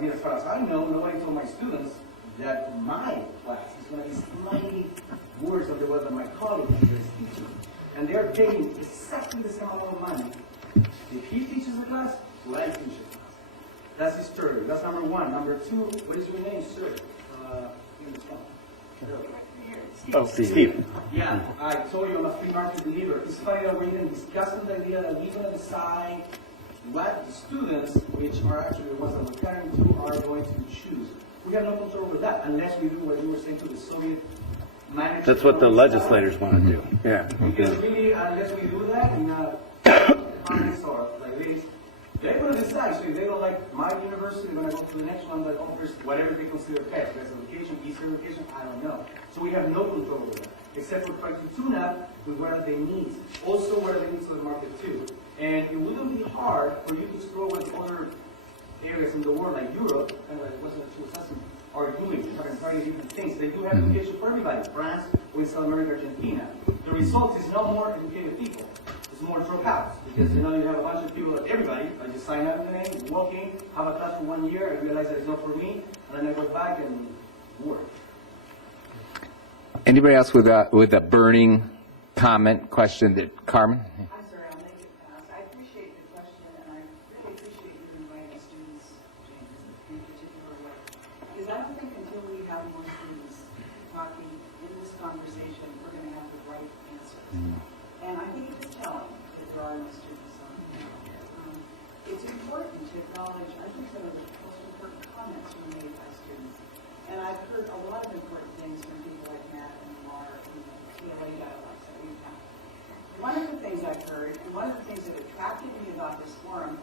as far as I know, nobody told my students that my class is going to be slightly worse than the way that my colleague is teaching. And they're paying exactly the same amount of money. If he teaches a class, so I teach a class. That's his story. That's number one. Number two, what is your name, sir? Steve. Yeah, I told you I'm a free market believer. It's funny that we're even discussing the idea that we're going to decide what the students, which are actually the ones that we're caring to, are going to choose. We have no control over that unless we do what you were saying to the Soviet managers. That's what the legislators want to do. Yeah. Because really, unless we do that in comments or like this, they're going to decide. So if they don't like my university, they're going to go to the next one that offers whatever they consider best. Best education, easier education, I don't know. So we have no control over that, except for trying to tune up with what are their needs. Also, what are the needs of the market too. And it wouldn't be hard for you to explore what other areas in the world, like Europe, and like what's the true assessment, are doing, having very different things. They do have education for everybody. France, with South America, Argentina. The result is no more educated people. It's more dropouts. Because you have a bunch of people, like everybody, I just sign up in the name, walk in, have a class for 1 year, and realize that it's not for me, and then I go back and work. Anybody else with a burning comment, question? Carmen? I'm sorry, I'll make it fast. I appreciate the question, and I really appreciate you inviting students, James, in a particular way. Because I don't think until we have more students talking in this conversation, we're going to have the right answers. And I think it's telling that there are no students on the panel. It's important to acknowledge, I think, some of the most important comments were made by students. And I've heard a lot of important things from people like Matt and Lamar and the PLA dialogues that we've had. One of the things I've heard, and one of the things that attracted me about this forum,